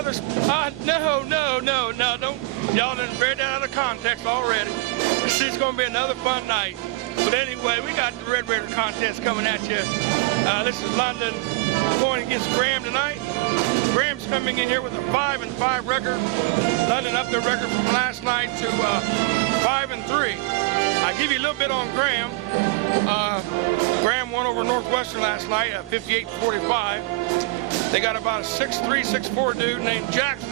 another, no, don't, y'all done read that out of context already. This is going to be another fun night. But anyway, we got the Red Raider contest coming at you. This is London going against Graham tonight. Graham's coming in here with a 5-5 record. London up their record from last night to 5-3. I'll give you a little bit on Graham. Graham won over Northwestern last night at 58-45. They got about a 6'3", 6'4" dude named Jackson.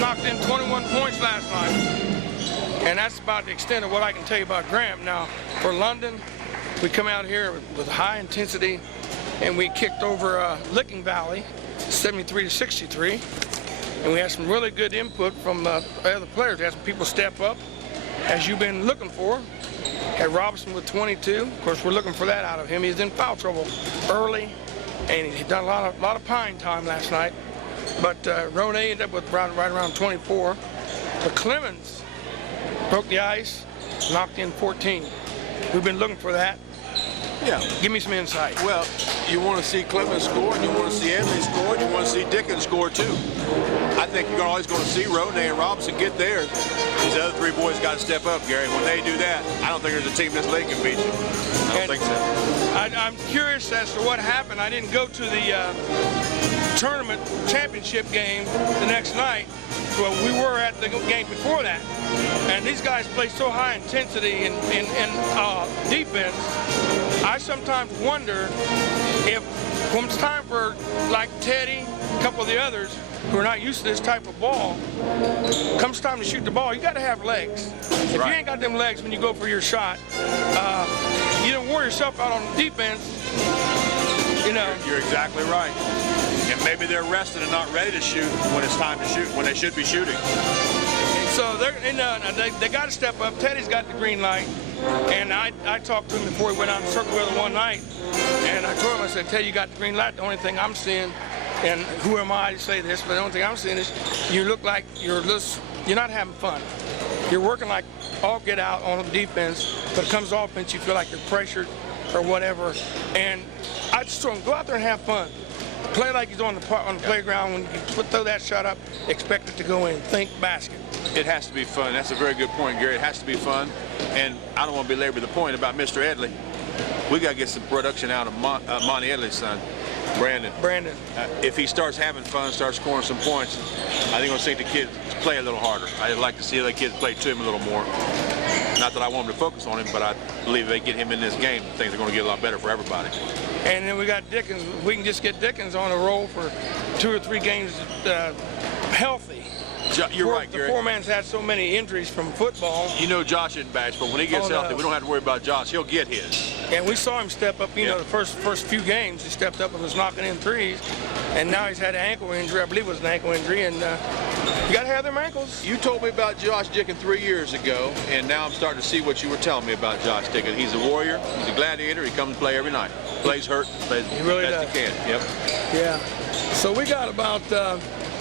Knocked in 21 points last night. And that's about the extent of what I can tell you about Graham. Now, for London, we come out here with high intensity, and we kicked over Licking Valley, 73-63. And we had some really good input from other players. We had some people step up, as you've been looking for. Had Robinson with 22. Of course, we're looking for that out of him. He's in foul trouble early, and he done a lot of pine time last night. But Rone ended up with right around 24. But Clemens broke the ice, knocked in 14. We've been looking for that. Yeah. Give me some insight. Well, you want to see Clemens score, and you want to see Edley score, and you want to see Dickens score too. I think you're always going to see Rone and Robinson get there. These other three boys got to step up, Gary. When they do that, I don't think there's a team in this league can beat you. I don't think so. I'm curious as to what happened. I didn't go to the tournament championship game the next night. Well, we were at the game before that. And these guys play so high intensity in defense. I sometimes wonder if when it's time for, like Teddy, a couple of the others who are not used to this type of ball, comes time to shoot the ball, you got to have legs. If you ain't got them legs when you go for your shot, you don't wear yourself out on defense, you know. You're exactly right. And maybe they're rested and not ready to shoot when it's time to shoot, when they should be shooting. So they got to step up. Teddy's got the green light. And I talked to him before he went out and circled with him one night. And I told him, I said, Teddy, you got the green light. The only thing I'm seeing, and who am I to say this, but the only thing I'm seeing is you look like you're not having fun. You're working like all get out on defense, but it comes offense, you feel like you're pressured or whatever. And I just told him, go out there and have fun. Play like he's on the playground. When you throw that shot up, expect it to go in. Think basket. It has to be fun. That's a very good point, Gary. It has to be fun. And I don't want to belabor the point about Mr. Edley. We got to get some production out of Monty Edley's son, Brandon. If he starts having fun, starts scoring some points, I think we'll see the kids play a little harder. I'd like to see the kids play to him a little more. Not that I want them to focus on him, but I believe if they get him in this game, things are going to get a lot better for everybody. And then we got Dickens. We can just get Dickens on a roll for 2 or 3 games healthy. You're right, Gary. The foreman's had so many injuries from football. You know Josh isn't bad, but when he gets healthy, we don't have to worry about Josh. He'll get his. And we saw him step up, you know, the first few games. He stepped up and was knocking in threes. And now he's had an ankle injury. I believe it was an ankle injury. And you got to have them ankles. You told me about Josh Dickens 3 years ago, and now I'm starting to see what you were telling me about Josh Dickens. He's a warrior. He's a gladiator. He comes to play every night. Plays hurt. Plays he really best does. he can. Yep. Yeah. So we got about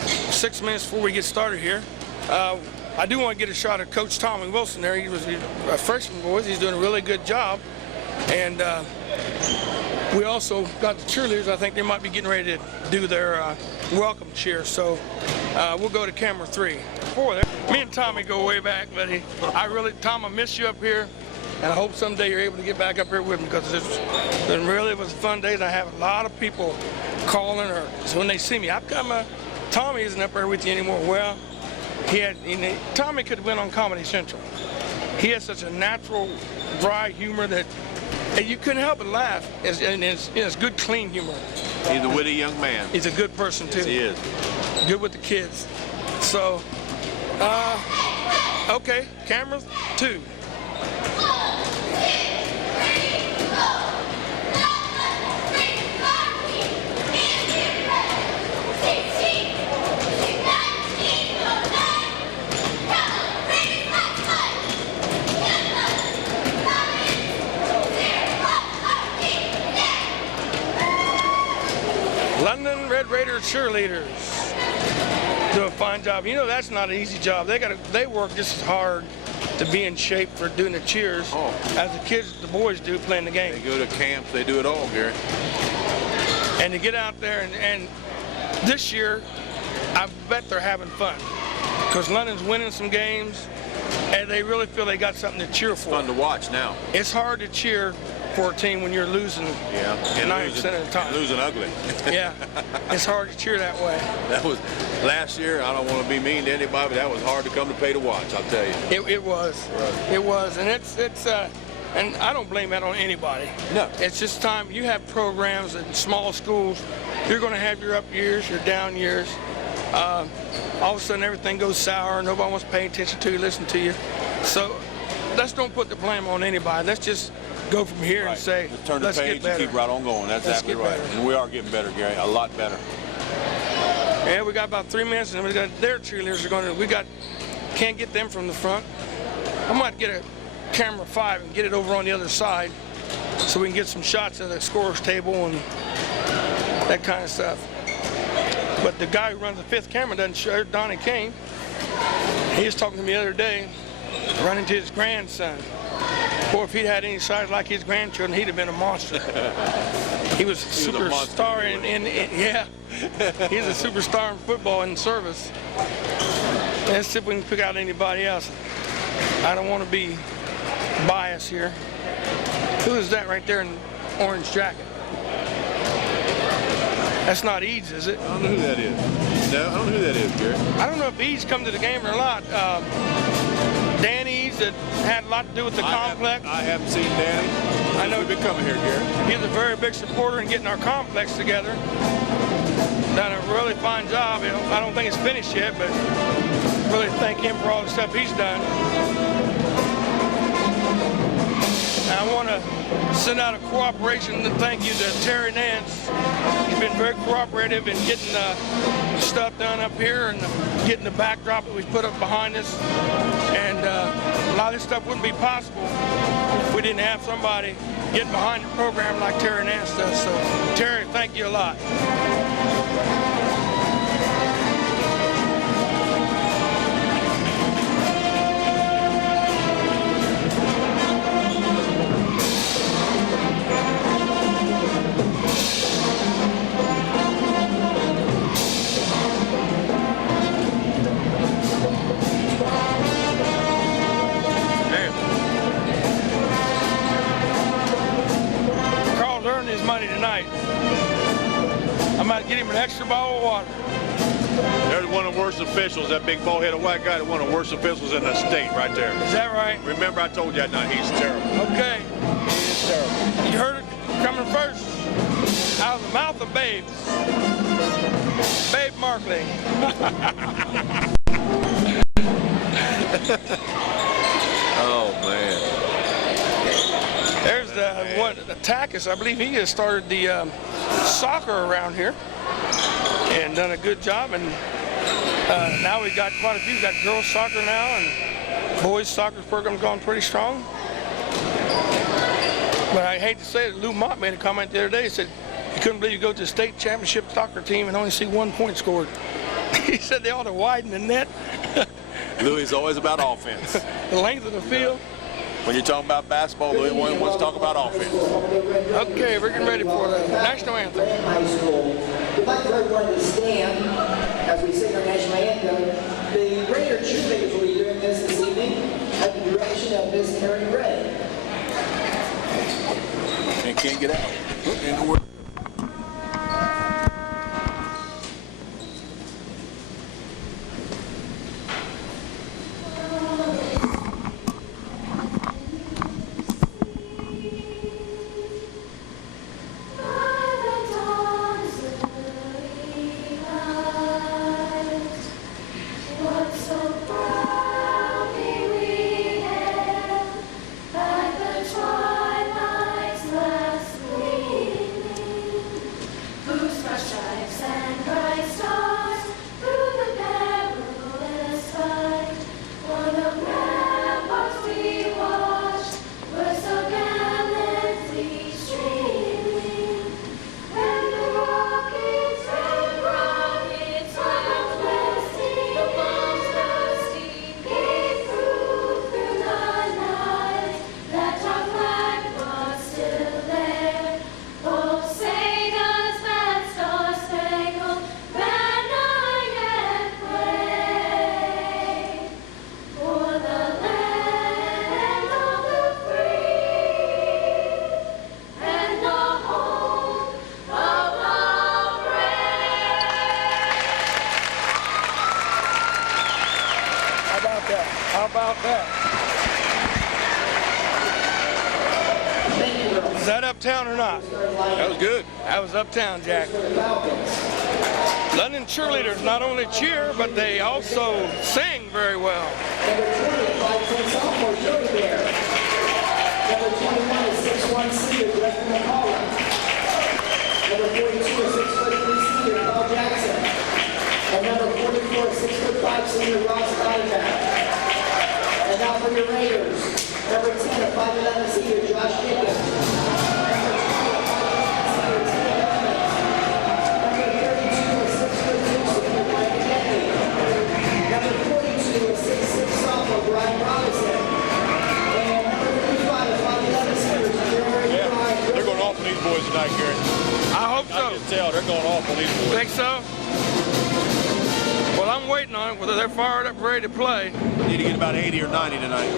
6 minutes before we get started here. I do want to get a shot at Coach Tommy Wilson there. He was a freshman, boys. He's doing a really good job. And we also got the cheerleaders. I think they might be getting ready to do their welcome cheer. So we'll go to camera 3. Me and Tommy go way back, buddy. Tom, I miss you up here. And I hope someday you're able to get back up here with me, because it really was a fun day. And I have a lot of people calling, or so when they see me, Tommy isn't up there with you anymore. Well, Tommy could have been on Comedy Central. He has such a natural, dry humor that you couldn't help but laugh. It's good, clean humor. He's a witty young man. He's a good person, too. Yes, he is. Good with the kids. So, okay, camera 2. London Red Raider cheerleaders do a fine job. You know, that's not an easy job. They work just as hard to be in shape for doing the cheers as the kids, the boys do playing the game. They go to camps, they do it all, Gary. And to get out there and this year, I bet they're having fun because London's winning some games, and they really feel they got something to cheer for. Fun to watch now. It's hard to cheer for a team when you're losing. Yeah, 90% of the time. Losing ugly. Yeah, it's hard to cheer that way. That was last year. I don't want to be mean to anybody, but that was hard to come to pay to watch. I'll tell you. It was, and it's and I don't blame that on anybody. No. It's just time. You have programs in small schools. You're going to have your up years, your down years. All of a sudden, everything goes sour. Nobody wants to pay attention to you, listen to you. So let's don't put the blame on anybody. Let's just go from here and say, just turn the let's page get better. and keep right on going. That's absolutely right. And we are getting better, Gary. A lot better. Yeah, we got about 3 minutes, and we got their cheerleaders are going to. Can't get them from the front. I might get a camera 5 and get it over on the other side, so we can get some shots of the scorer's table and that kind of stuff. But the guy who runs the 5th camera doesn't show. Donnie Kane. He was talking to me the other day, running to his grandson. Boy, if he'd had any size like his grandchildren, he'd have been a monster. He was a superstar yeah. He's a superstar in football in service. Let's see if we can pick out anybody else. I don't want to be biased here. Who is that right there in orange jacket? That's not Eads, is it? I don't know who that is. No, I don't know who that is, Gary. I don't know if Eads come to the game or not. Dan Eads that had a lot to do with the complex. I haven't seen Danny. I know. We've been coming here, Gary. He's a very big supporter in getting our complex together. Done a really fine job. I don't think it's finished yet, but really thank him for all the stuff he's done. I want to send out a cooperation and thank you to Terry Nance. He's been very cooperative in getting stuff done up here and getting the backdrop that we put up behind us. And a lot of this stuff wouldn't be possible if we didn't have somebody getting behind the program like Terry Nance does. So, Terry, thank you a lot. Money tonight. I might get him an extra bottle of water. There's one of the worst officials, that big bald-headed white guy, one of the worst officials in the state right there. Is that right? Remember I told you that night, he's terrible. Okay. He is terrible. You heard it coming first. Out of the mouth of Babe. Babe Markley. Oh, man. There's the Takis. I believe he has started the soccer around here and done a good job. And now we've got quite a few. We've got girls soccer now, and boys soccer program's gone pretty strong. But I hate to say it, Lou Mott made a comment the other day. He said he couldn't believe you go to the state championship soccer team and only see 1 point scored. He said they ought to widen the net. Louis is always about offense. The length of the field. When you're talking about basketball, Louis wants to talk about offense. Okay, we're getting ready for the national anthem. High School. We'd like for everyone to stand as we sing our national anthem. The Raider cheerleaders will be doing this evening at the direction of Miss Mary Ray. And can't get out. that? Thank you, girls. Is that uptown or not? That was good. That was uptown, Jack. London cheerleaders not only cheer, but they also sing very well. Number 20, 5'10" sophomore, Joey Bear. Number 21 is 6'1" senior, Justin McCollum. Number 42 is 6'3" senior, Paul Jackson. And number 44 is 6'5" senior, Ross Diamond. And now for your Raiders. Number 10, a 5'11" senior, Josh Dickens. Boys tonight, Gary. I hope so. I can tell they're going off on these boys. Think so? Well, I'm waiting on it, whether they're fired up, ready to play. Need to get about 80 or 90 tonight.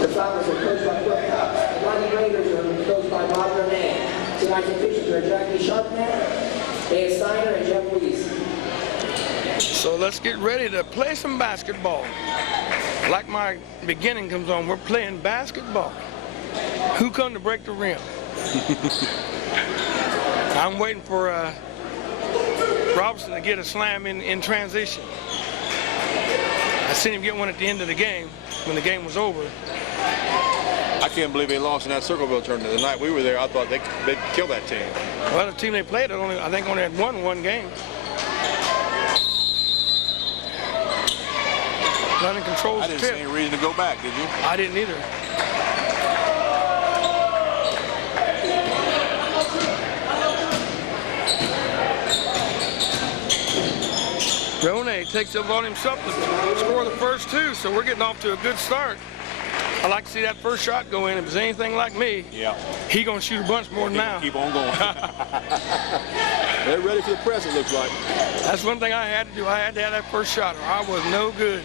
The Falcons are coached by Brett Cup. The London Raiders are coached by Bob Renee. Tonight's officials are Jackie Sharpman, Dan Steiner, and Jeff Weiss. So let's get ready to play some basketball. Like my beginning comes on, we're playing basketball. Who come to break the rim? I'm waiting for Robinson to get a slam in transition. I seen him get one at the end of the game when the game was over. I can't believe they lost in that Circleville tournament. The night we were there, I thought they'd kill that team. Well, the team they played, I think only had won one game. London controls I the didn't see tip. any reason to go back, did you? I didn't either. Ronay takes it on himself to score the first two, so we're getting off to a good start. I like to see that first shot go in. If it's anything like me, Yeah. he gonna shoot a bunch more than now. Keep on going. They're ready for the press, it looks like. That's one thing I had to do. I had to have that first shot, or I was no good.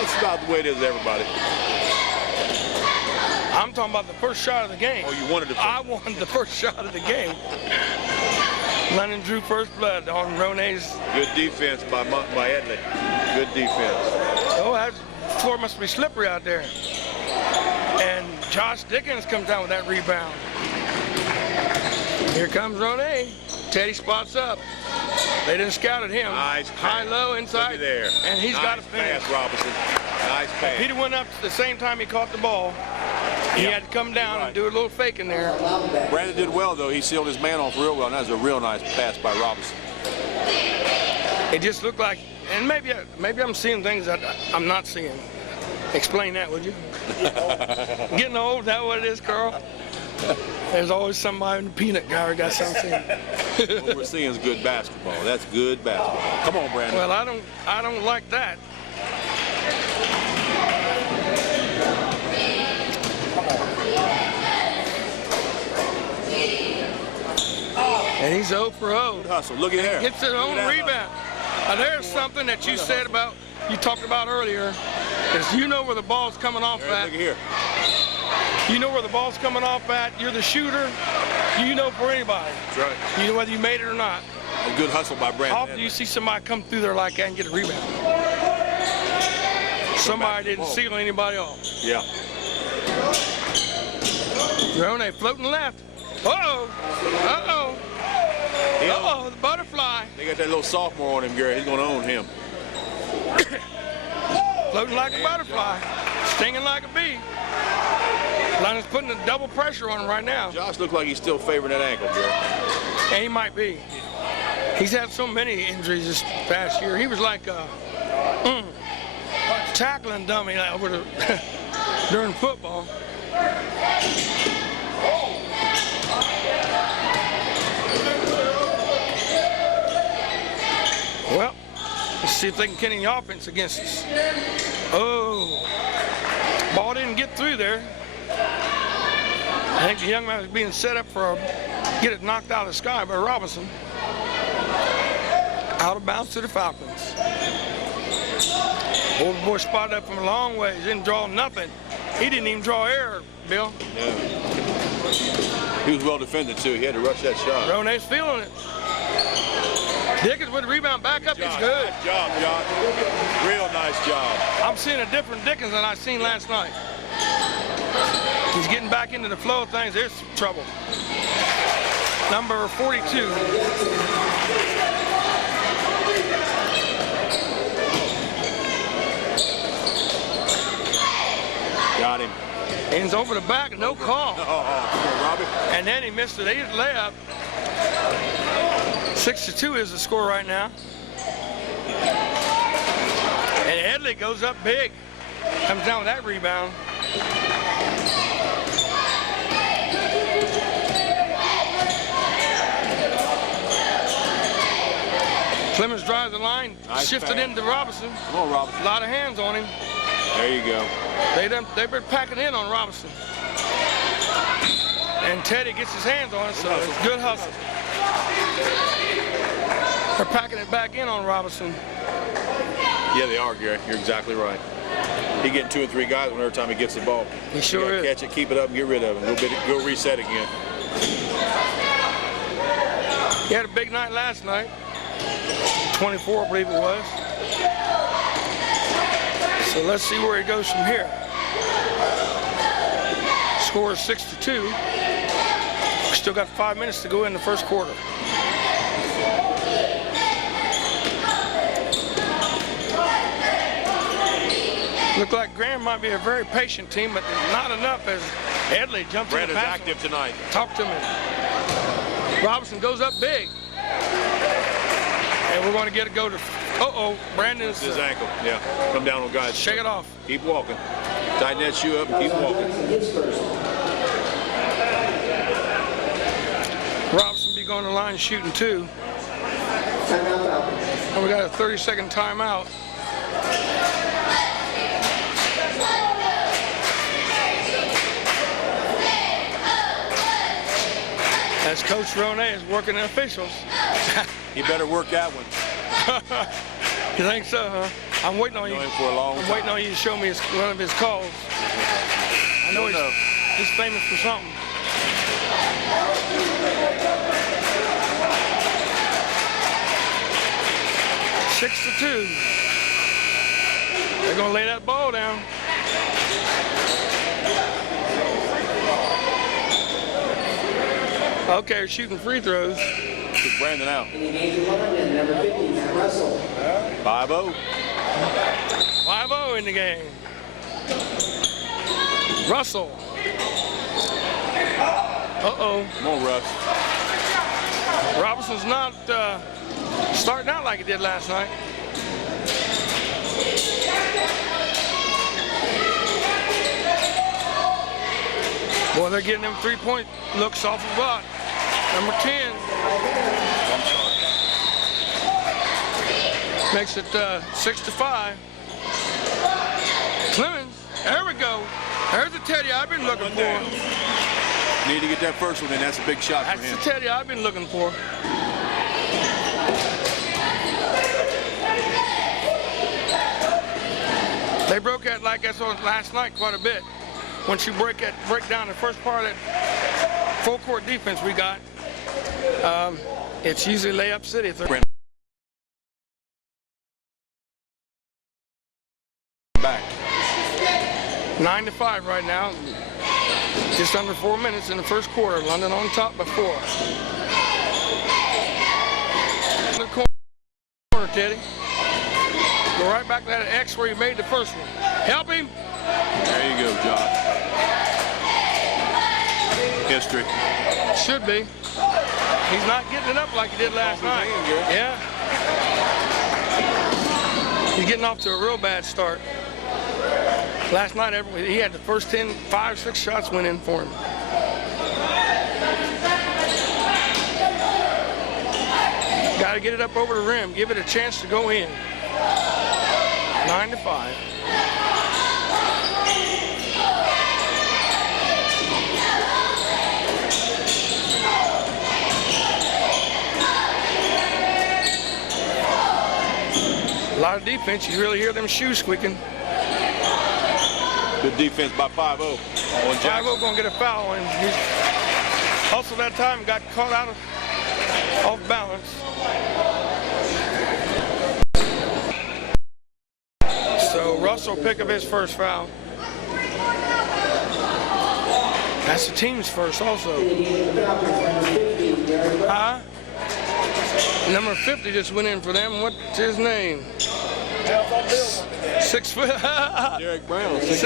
It's about the way it is, everybody. I'm talking about the first shot of the game. Oh, you wanted the first. I wanted the first shot of the game. London drew first blood on Ronay's. Good defense by Edley. Good defense. Oh, that floor must be slippery out there. And Josh Dickens comes down with that rebound. Here comes Ronay. Teddy spots up. They didn't scout at him. Nice High, pass. low, inside. Looky there. And he's got to Nice finish. pass, Robinson. Nice pass. If he'd have went up at the same time he caught the ball, he Yeah. had to come down Right. and do a little fake in there. Brandon did well, though. He sealed his man off real well, and that was a real nice pass by Robinson. It just looked like, and maybe I'm seeing things that I'm not seeing. Explain that, would you? Getting old, is that what it is, Carl? There's always somebody in the peanut gallery got something. What we're seeing is good basketball. That's good basketball. Come on, Brandon. Well, I don't like that. And he's 0 for 0. Good hustle. Look at there. Gets his Look own at that rebound. Now there's something that you said about, you talked about earlier, is you know where the ball's coming off hustle. at. Look at here. You know where the ball's coming off at. You're the shooter. You know for anybody. That's right. You know whether you made it or not. A good hustle by Brandon. How often do you see somebody come through there like that and get a rebound? Somebody didn't seal anybody off. Yeah. Ronay floating left. Uh-oh. Uh-oh. Uh-oh, the butterfly. They got that little sophomore on him, Gary. He's going to own him. Floating like a butterfly. Stinging like a bee. London's putting a double pressure on him right now. Josh looked like he's still favoring that ankle, Gary. And he might be. He's had so many injuries this past year. He was like a tackling dummy over the during football. Well, let's see if they can get any offense against us. Oh, ball didn't get through there. I think the young man was being set up for get it knocked out of the sky by Robinson. Out of bounds to the Falcons. Old boy spotted up from a long way. Didn't draw nothing. He didn't even draw air, Bill. Yeah. He was well defended, too. He had to rush that shot. Ronay's feeling it. Dickens with the rebound back up. He's good. Nice job, John. Real nice job. I'm seeing a different Dickens than I seen last night. He's getting back into the flow of things. There's trouble. Number 42. Got him. Ends over the back, no call. Oh, Robbie. And then he missed it. He hit the layup. 6-2 is the score right now. And Edley goes up big. Comes down with that rebound. Clemens drives the line, Nice shifted pass. into Robinson. Come on, Robinson. A lot of hands on him. There you go. They've been packing in on Robinson. And Teddy gets his hands on it, so it's good hustle. They're packing it back in on Robinson. Yeah, they are, Gary. You're exactly right. He getting 2 and 3 guys whenever time he gets the ball. He sure is. Catch it, keep it up, and get rid of it. Go reset again. He had a big night last night. 24, I believe it was. So let's see where he goes from here. Score is 6-2. Still got 5 minutes to go in the first quarter. Look like Graham might be a very patient team, but not enough as Edley jumps in the Brandon's pass. active tonight. Talk to me. Robinson goes up big. And we're going to get a go to, Brandon's His ankle, yeah. Come down on guys. shake it off. Keep walking. Tighten that shoe up and keep walking. Robinson be going to the line shooting 2. And we got a 30-second timeout. As Coach Roney is working the officials. He better work that one. You think so, huh? I'm waiting on you. Know him for a long I'm time. waiting on you to show me one of his calls. I know he's famous for something. Six to 2. They're gonna lay that ball down. Okay, they're shooting free throws. Took Brandon out. Number 50, Matt Russell. 5-0. 5-0 in the game. Russell. Uh-oh. Come on, Russ. Robinson's not starting out like he did last night. Boy, they're getting them three-point looks off the block. Number 10. I'm sorry. Makes it 6-5. Clemens, there we go. There's the Teddy I've been looking for. Need to get that first one in. That's a big shot for That's him. the Teddy I've been looking for. They broke that like that's on last night quite a bit. Once you break down the first part of that full court defense we got, it's usually layup city. Back. 9-5 right now. Just under 4 minutes in the first quarter. London on top by 4. The corner, Teddy. Go right back to that X where you made the first one. Help him. There you go, Josh. History. Should be. He's not getting it up like he did last night. Yeah. He's getting off to a real bad start. Last night, he had the first 5, 6 shots went in for him. Got to get it up over the rim. Give it a chance to go in. 9-5. A lot of defense. You really hear them shoes squeaking. Good defense by 5-0. On Jackson. 5-0 gonna get a foul, and he's hustled that time and got caught off balance. will pick up his first foul. That's the team's first also. Huh? Number 50 just went in for them. What's his name? 6 foot. Derek Brown, 6'5". Looks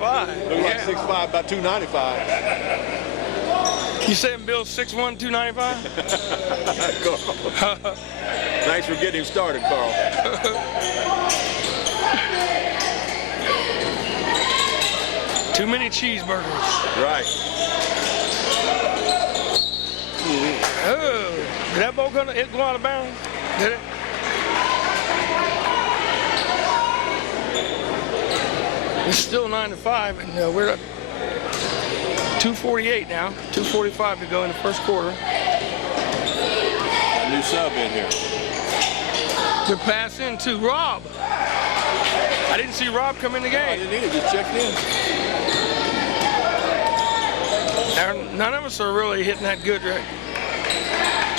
like Yeah. 6'5", about 295. You saying Bill's 6'1", 295? Carl. Thanks for getting him started, Carl. Too many cheeseburgers. Right. Oh, did that ball go out of bounds? Did it? It's still 9-5, and we're at 2:48 now. 2:45 to go in the first quarter. A new sub in here. Good pass in to Rob. I didn't see Rob come in the I game. didn't either, just checked in. None of us are really hitting that good right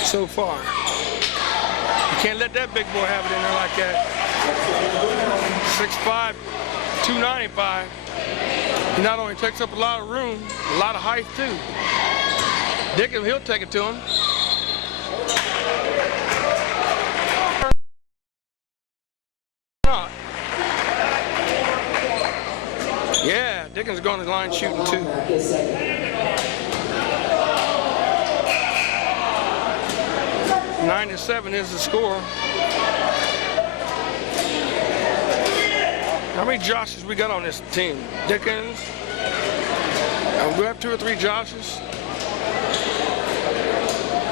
so far. You can't let that big boy have it in there like that. 6'5", 295. He not only takes up a lot of room, a lot of height too. Dickens, he'll take it to him. Not. Yeah, Dickens going to the line shooting too. 9-7 is the score. How many Joshes we got on this team? Dickens. We have 2 or 3 Joshes.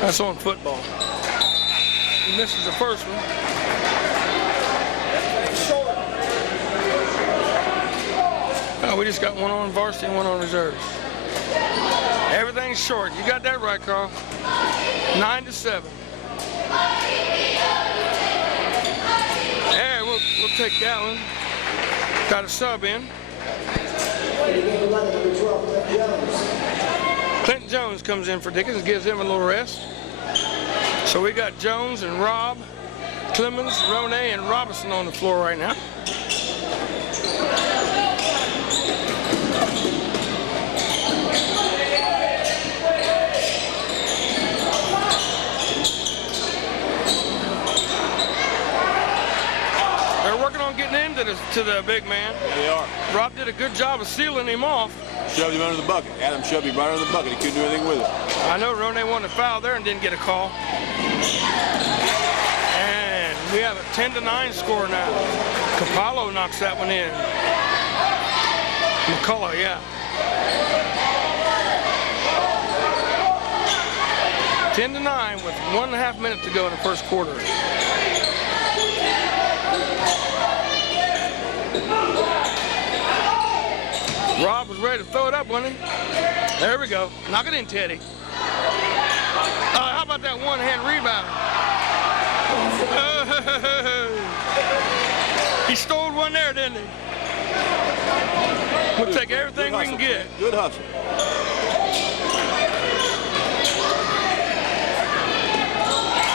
That's on football. He misses the first one. Oh, we just got one on varsity and one on reserves. Everything's short. You got that right, Carl. 9-7. Yeah, we'll take that one. Got a sub in. Clinton Jones comes in for Dickens, gives him a little rest. So we got Jones and Rob, Clemens, Roney, and Robinson on the floor right now. Getting into the big man. Yeah, they are. Rob did a good job of sealing him off. Shoved him under the bucket. Adam shoved him right under the bucket. He couldn't do anything with it. I know Roney won a foul there and didn't get a call. And we have a 10-9 score now. Capallo knocks that one in. McCullough, yeah. 10-9 with 1.5 minutes to go in the first quarter. Rob was ready to throw it up, wasn't he? There we go. Knock it in, Teddy. How about that one-hand rebound? He stole one there, didn't he? We'll take everything we can get. Good hustle.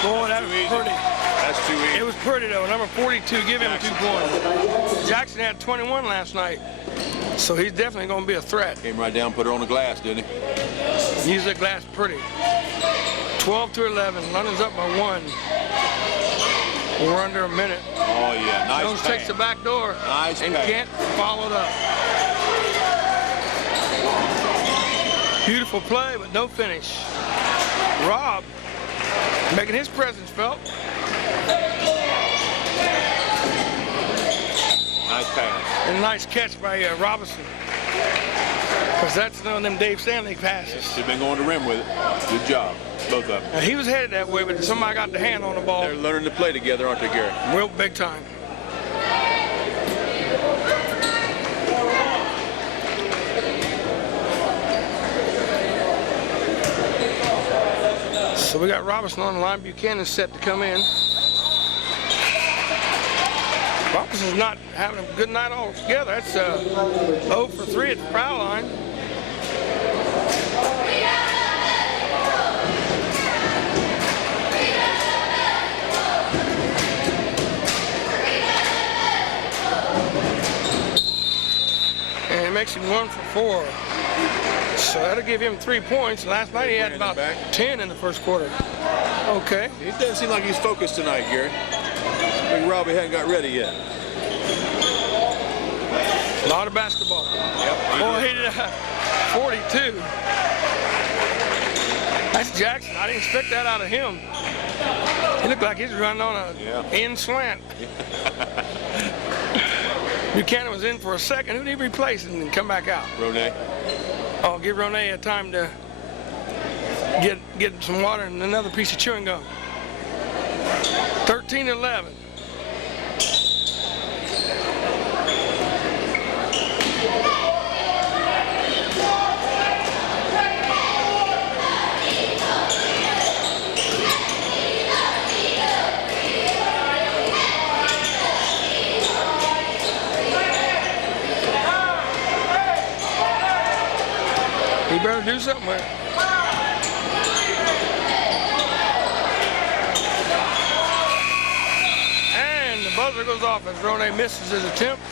Boy, that was pretty. That's too easy. It was pretty, though. Number 42, give him 2 points. Jackson had 21 last night, so he's definitely going to be a threat. Came right down, put her on the glass, didn't he? Use that glass pretty. 12-11. London's up by 1. We're under a minute. Oh, yeah. Nice Jones pass. takes the back door Nice and pass. can't follow it up. Beautiful play, but no finish. Rob making his presence felt. Nice pass. And a nice catch by Robinson. Because that's one of them Dave Stanley passes. They've been going to rim with it. Good job, both of them. Now, he was headed that way, but somebody got the hand on the ball. They're learning to play together, aren't they, Gary? Real big time. So we got Robinson on the line. Buchanan's set to come in. Robinson's not having a good night altogether. That's 0 for 3 at the foul line. makes him 1 for 4. So that'll give him 3 points. Last night he had about 10 in the first quarter. Okay. It doesn't seem like he's focused tonight, Gary. Big Robbie hadn't got ready yet. A lot of basketball. Yep. Boy, he did 42. That's Jackson. I didn't expect that out of him. He looked like he's running on a in slant. Buchanan was in for a second. Who did he replace and come back out? Ronay. Oh, give Ronay a time to get some water and another piece of chewing gum. 13-11. You better do something with it. And the buzzer goes off as Ronay misses his attempt.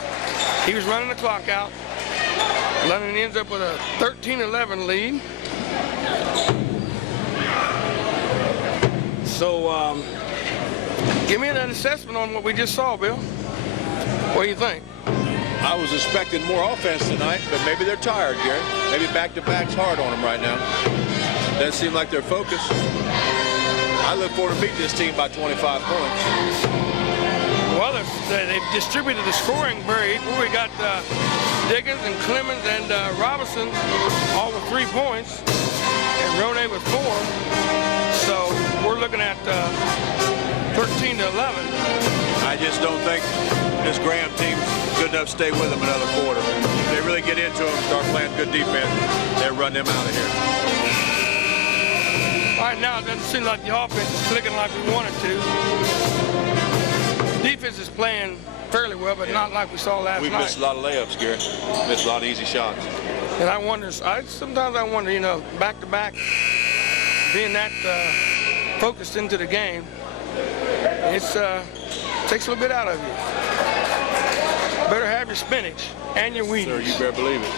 He was running the clock out. London ends up with a 13-11 lead. So, give me an assessment on what we just saw, Bill. What do you think? I was expecting more offense tonight, but maybe they're tired, Gary. Maybe back-to-back's hard on them right now. Doesn't seem like they're focused. I look forward to beating this team by 25 points. Well, they've distributed the scoring very equal. We got Diggins and Clemens and Robinson all with 3 points, and Ronay with 4. So we're looking at 13-11. I just don't think this Graham team's good enough to stay with them another quarter. If they really get into them, start playing good defense, they'll run them out of here. Right now, it doesn't seem like the offense is clicking like we want it to. Defense is playing fairly well, but not like we saw last night. We've missed a lot of layups, Gary. Missed a lot of easy shots. And I wonder, sometimes I wonder, you know, back-to-back, being that focused into the game, it's takes a little bit out of you. Better have your spinach and your wheat. Sir, you better believe it.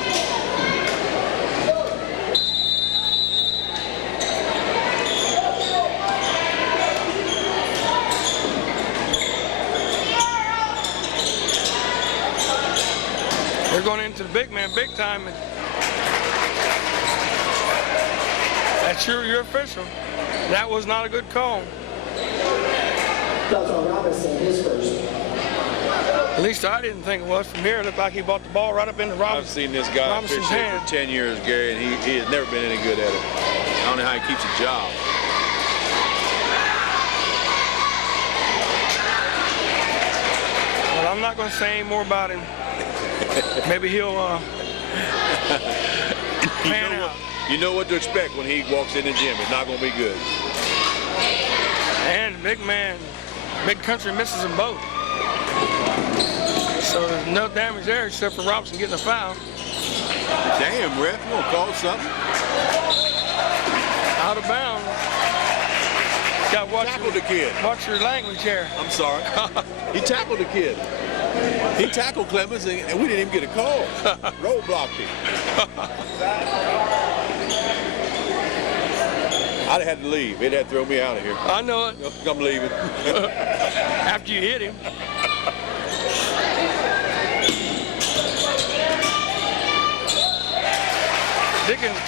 They're going into the big man big time. That's your official. That was not a good call. Robinson, his first. At least I didn't think it was. From here, it looked like he bought the ball right up into Robinson's I've seen this guy fish here for 10 years, Gary, and he has never been any good at it. I don't know how he keeps a job. Well, I'm not going to say any more about him. Maybe he'll pan out. You know what to expect when he walks in the gym. It's not going to be good. And big man, big country misses them both. So there's no damage there except for Robinson getting a foul. Damn, ref, you gonna call something? Out of bounds. Got Tackled the kid. Watch your language here. I'm sorry. He tackled the kid. He tackled Clemens, and we didn't even get a call. Roadblocked him. I'd have had to leave. It had to throw me out of here. I know it. I'm leaving. After you hit him. Dickens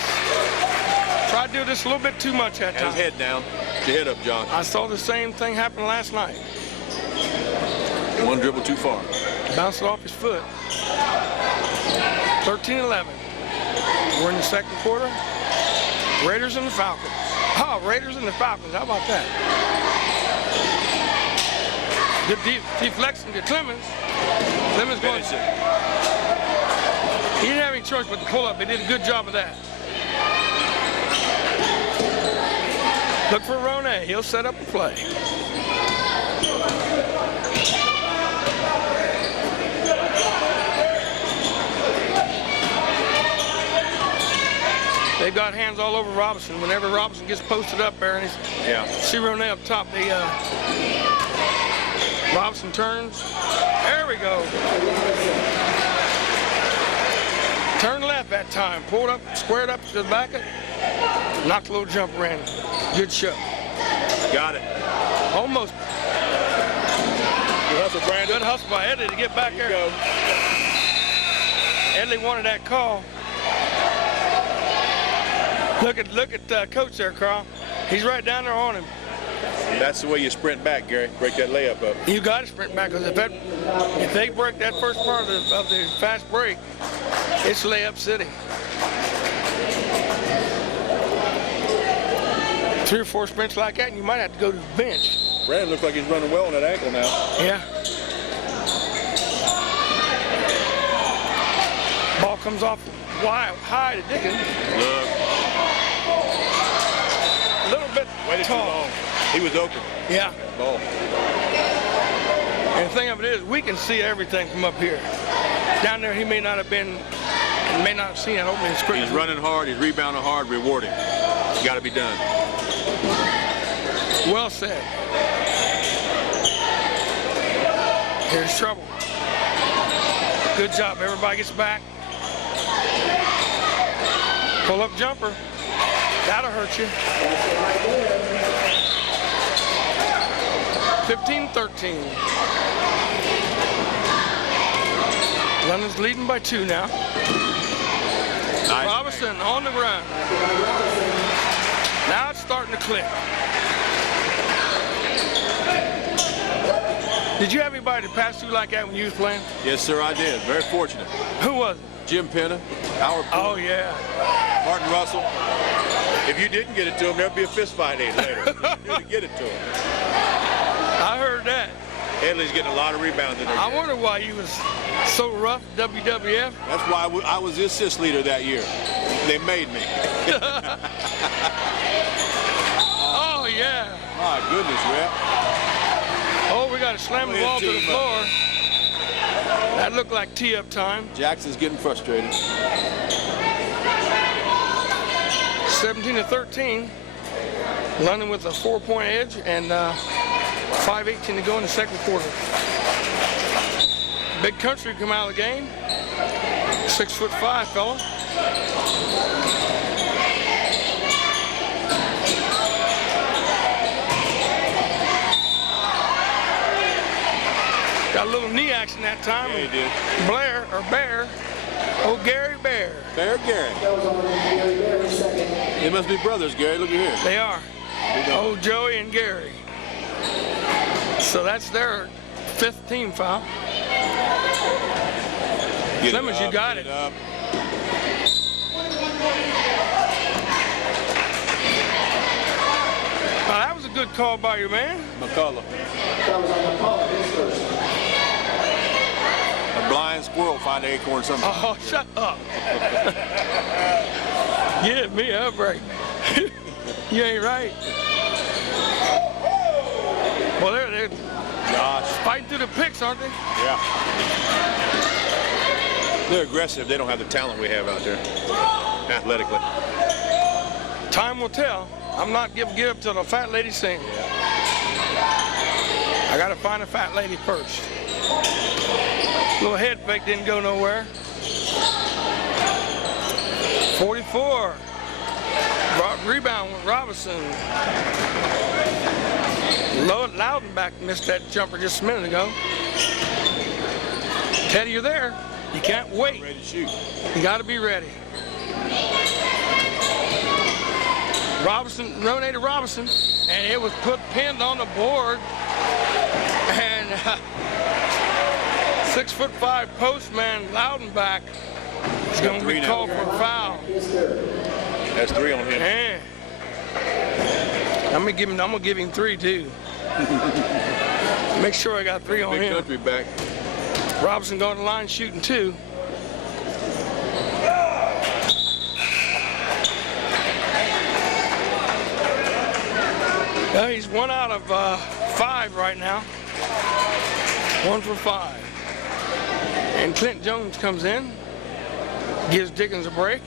tried to do this a little bit too much that time. His head down. Get your head up, John. I saw the same thing happen last night. One dribble too far. Bounced it off his foot. 13-11. We're in the second quarter. Raiders and the Falcons. Oh, Raiders and the Falcons. How about that? Good deflection to Clemens. Clemens going. He didn't have any choice but to pull up. He did a good job of that. Look for Ronay. He'll set up a play. They've got hands all over Robinson. Whenever Robinson gets posted up there, and see Ronay up top, Robinson turns. There we go. Turned left that time. Pulled up, squared up to the back. Knocked a little jumper in. Good show. Got it. Almost. Good hustle, Brandon. Good hustle by Eddie to get back there. Go. Eddie wanted that call. Look at Coach there, Carl. He's right down there on him. That's the way you sprint back, Gary. Break that layup up. You got to sprint back, because if they break that first part of the fast break, it's layup city. 3 or 4 sprints like that, and you might have to go to the bench. Brandon looks like he's running well on that ankle now. Yeah. Ball comes off wide, high to Dickens. Look. A little bit Waited too tall. long. He was open. Yeah. Ball. And the thing of it is, we can see everything from up here. Down there, he may not have seen that opening screen. He's running hard. He's rebounding hard. Rewarding. It's got to be done. Well said. Here's trouble. Good job. Everybody gets back. Pull up jumper. That'll hurt you. 15-13. London's leading by 2 now. Nice. Robinson on the run. Now it's starting to click. Did you have anybody to pass through like that when you was playing? Yes, sir, I did. Very fortunate. Who was it? Jim Penna, Howard Poole, Oh, yeah. Martin Russell. If you didn't get it to him, there'd be a fist fight later. You knew to get it to him. I heard that. Headley's getting a lot of rebounds in there. I wonder why you was so rough, WWF. That's why I was the assist leader that year. They made me. Oh, yeah. My goodness, Rep. Oh, we got to slam the Go ball ahead, to the team. floor. That looked like tee-up time. Jackson's getting frustrated. 17-13. London with a 4-point edge and 5:18 to go in the second quarter. Big Country come out of the game. 6'5" fella. Got a little knee action that time. Yeah, he did. Bear. Oh, Gary Bear. Bear Gary. They must be brothers, Gary. Look at here. They are. Oh, Joey and Gary. So that's their 5th team foul. Get Clemens, it you up, got get it. up. Now, that was a good call by your man. McCullough. A blind squirrel find an acorn somewhere. Oh, shut up. Give me a break. You ain't right. Well, they're Gosh. fighting through the picks, aren't they? Yeah. They're aggressive. They don't have the talent we have out there, athletically. Time will tell. I'm not give up till the fat lady sings. I got to find a fat lady first. Little head fake didn't go nowhere. 44. Rebound with Robinson. Loudenback missed that jumper just a minute ago. Teddy, you're there. You can't wait. Ready to shoot. You got to be ready. Ronnie to Robinson, and it was pinned on the board. And 6'5" postman Loudenback is going to be called for a foul. That's 3 on him. Man. I'm gonna give him 3 too. Make sure I got 3 on Big him. Country back. Robinson going to the line shooting 2. He's 1 out of 5 right now. 1 for 5. And Clint Jones comes in, gives Dickens a break.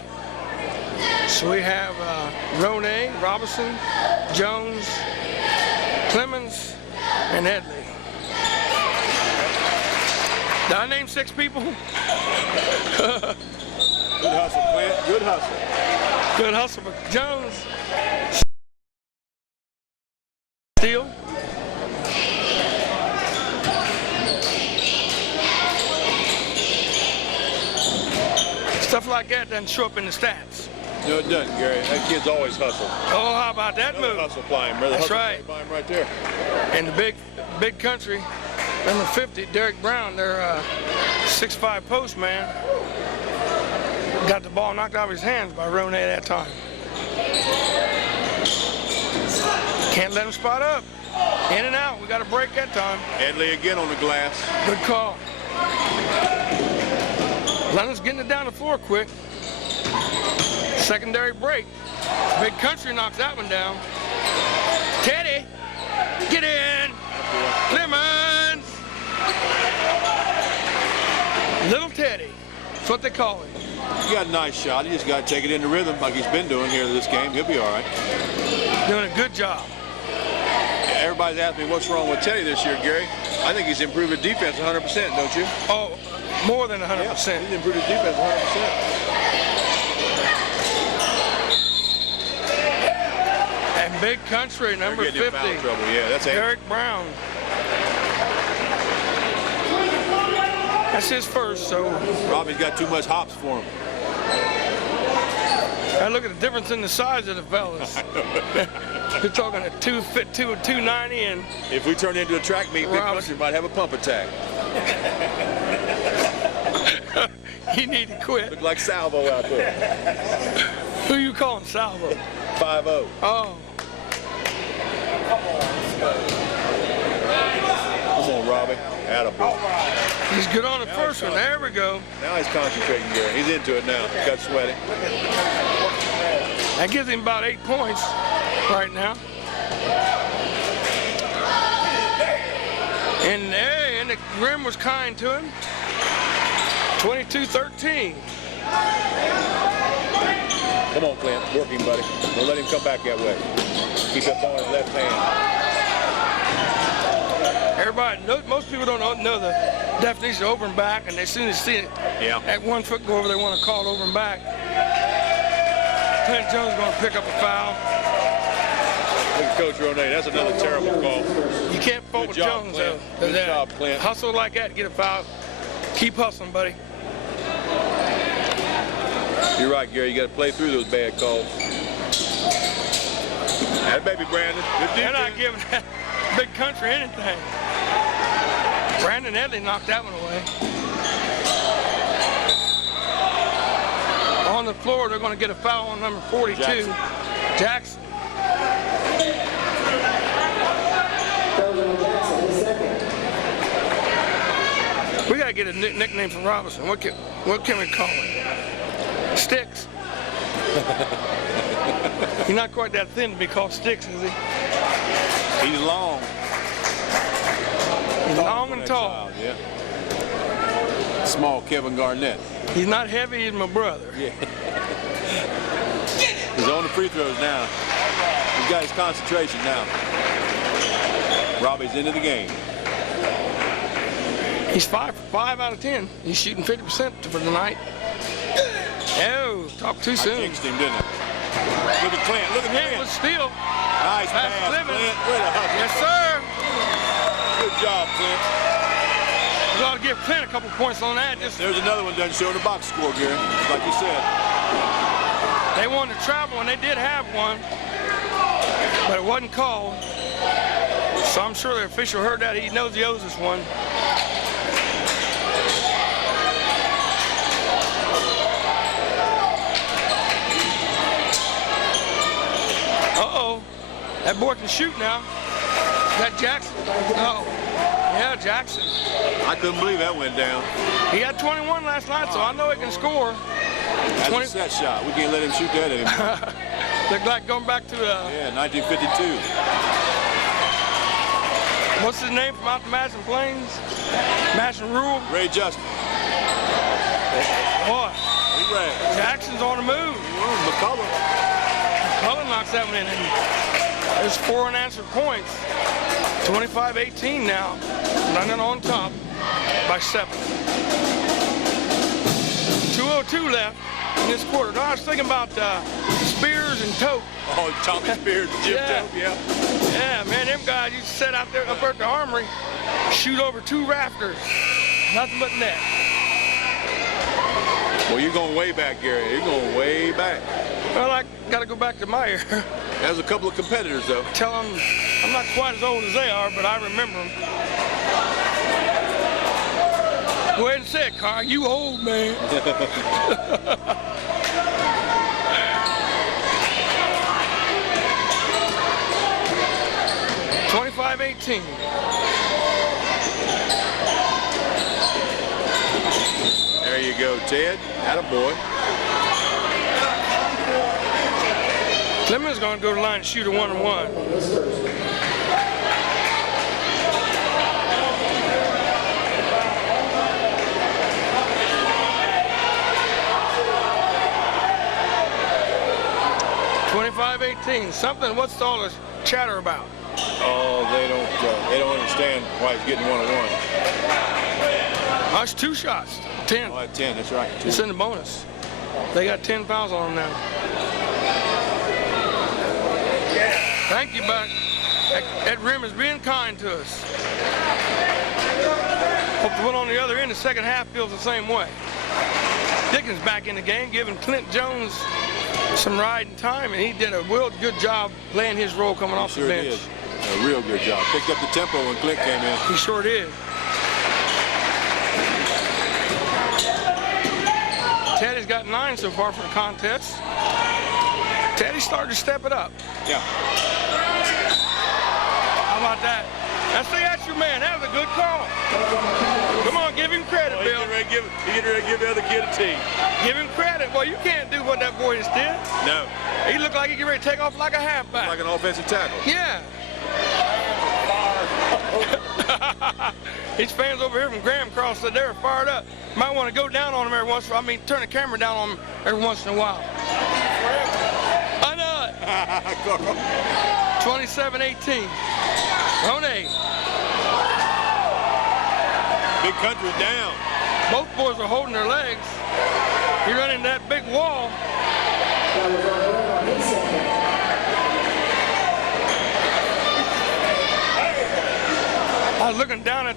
So we have Ronay, Robinson, Jones, Clemens, and Headley. Did I name 6 people? Good hustle, Clint. Good hustle. Good hustle for Jones. Steal. Stuff like that doesn't show up in the stats. No, it doesn't, Gary. That kid's always hustled. Oh, how about that Another move? hustle flying, brother. That's Hustle right. by him right there. And the big country, number 50, Derek Brown, their 6'5" post man, got the ball knocked out of his hands by Roney that time. Can't let him spot up. In and out. We got a break that time. Edley again on the glass. Good call. London's getting it down the floor quick. Secondary break. Big country knocks that one down. Teddy, get in. Clemens. Little Teddy. That's what they call him. He got a nice shot. He just got to take it into rhythm like he's been doing here this game. He'll be all right. Doing a good job. Everybody's asking me what's wrong with Teddy this year, Gary. I think he's improved his defense 100%, don't you? Oh, more than 100%. Yeah, he's improved his defense 100%. And big country, number 50. Foul trouble. Yeah, that's Derek Brown. That's his first, so. Robbie's got too much hops for him. Now look at the difference in the size of the fellas. You're talking a 290 and If we turn into a track meet, big country might have a pump attack. you need to quit. Look like Salvo out there. Who you calling Salvo? 5-0. Oh, Come on, Robbie. Attaboy. he's good on the first one. There we go. Now he's concentrating, Gary. He's into it now. Got sweaty. That gives him about 8 points right now. And the rim was kind to him. 22-13. Come on, Clint. Work him, buddy. Don't let him come back that way. Keep that ball in his left hand. Everybody, most people don't know the definition of over and back, and as soon as they see it at 1 foot go over, they want to call it over and back. Clint Jones is going to pick up a foul. Look at Coach Roney. That's another terrible call. You can't fault with Jones, though. Good job, Clint. Hustle like that, get a foul. Keep hustling, buddy. You're right, Gary. You got to play through those bad calls. That baby Brandon. Good They're defense. not giving that big country anything. Brandon Edley knocked that one away. On the floor, they're going to get a foul on number 42, Jackson. We got to get a nickname for Robinson. What can we call him? Sticks. He's not quite that thin to be called Sticks, is he? He's long. He's long and tall. Child, yeah. Small Kevin Garnett. He's not heavy as my brother. Yeah. He's on the free throws now. He's got his concentration now. Robbie's into the game. He's 5 for 5 out of 10. He's shooting 50% for the night. Oh, talk too soon. Jinxed him, didn't it? Look at Clint. Look at Yeah, but Clint. still. Nice pass, Clint. Clint. Way to hustle. Yes, sir. Good job, Clint. We ought to give Clint a couple points on that. Just There's another one doesn't show in the box score, Gary. Like you said. they wanted to travel, and they did have one, but it wasn't called. So I'm sure the official heard that. He knows he owes us one. Uh-oh. That boy can shoot now. Is that Jackson? Oh. Yeah, Jackson. I couldn't believe that went down. He had 21 last night, so I know he can score. That's 20 a set shot. We can't let him shoot that anymore. Look like going back to Yeah, 1952. what's his name from out the Madison Plains? Madison Rural? Ray Justin. Boy, He ran. Jackson's on the move. McCullough. Cullen knocks that one in. And there's 4 unanswered points. 25-18 now. London on top by 7. 2:02 left. in this quarter. No, I was thinking about Spears and Tote. Oh, Tommy Spears, Jim Tote, yeah. Yeah, man, them guys used to sit out there up at the armory, shoot over 2 rafters. Nothing but net. Well, you're going way back, Gary. You're going way back. Well, I got to go back to my era. There's a couple of competitors, though. Tell them I'm not quite as old as they are, but I remember them. Go ahead and say it, Carl. You old, man. 25-18. There you go, Ted. Attaboy. Clemens going to go to the line and shoot a 1-and-1. Something. What's all this chatter about? Oh, they don't understand why he's getting 1-on-1. That's 2 shots. 10. Oh, at 10. That's right. 10. It's in the bonus. They got 10 fouls on them now. Thank you, Buck. That rim is being kind to us. Hope the one on the other end, the second half feels the same way. Dickens back in the game, giving Clint Jones some riding time, and he did a real good job playing his role coming off the bench. Did. A real good job. Picked up the tempo when Clint came in. He sure did. Teddy's got 9 so far for the contest. Teddy's starting to step it up. Yeah. How about that? That's your man. That was a good call. Come on, give him credit, Bill. He's getting ready to give the other kid a tee. Give him credit. Well, you can't do what that boy just did. No. He looked like he get ready to take off like a halfback. Like an offensive tackle. Yeah. His fans over here from Graham Cross said they're fired up. Might want to go down on him every once in a while. I mean, turn the camera down on him every once in a while. I know it. 27-18. Rone. Big country down. Both boys are holding their legs. He run into that big wall. I was looking down at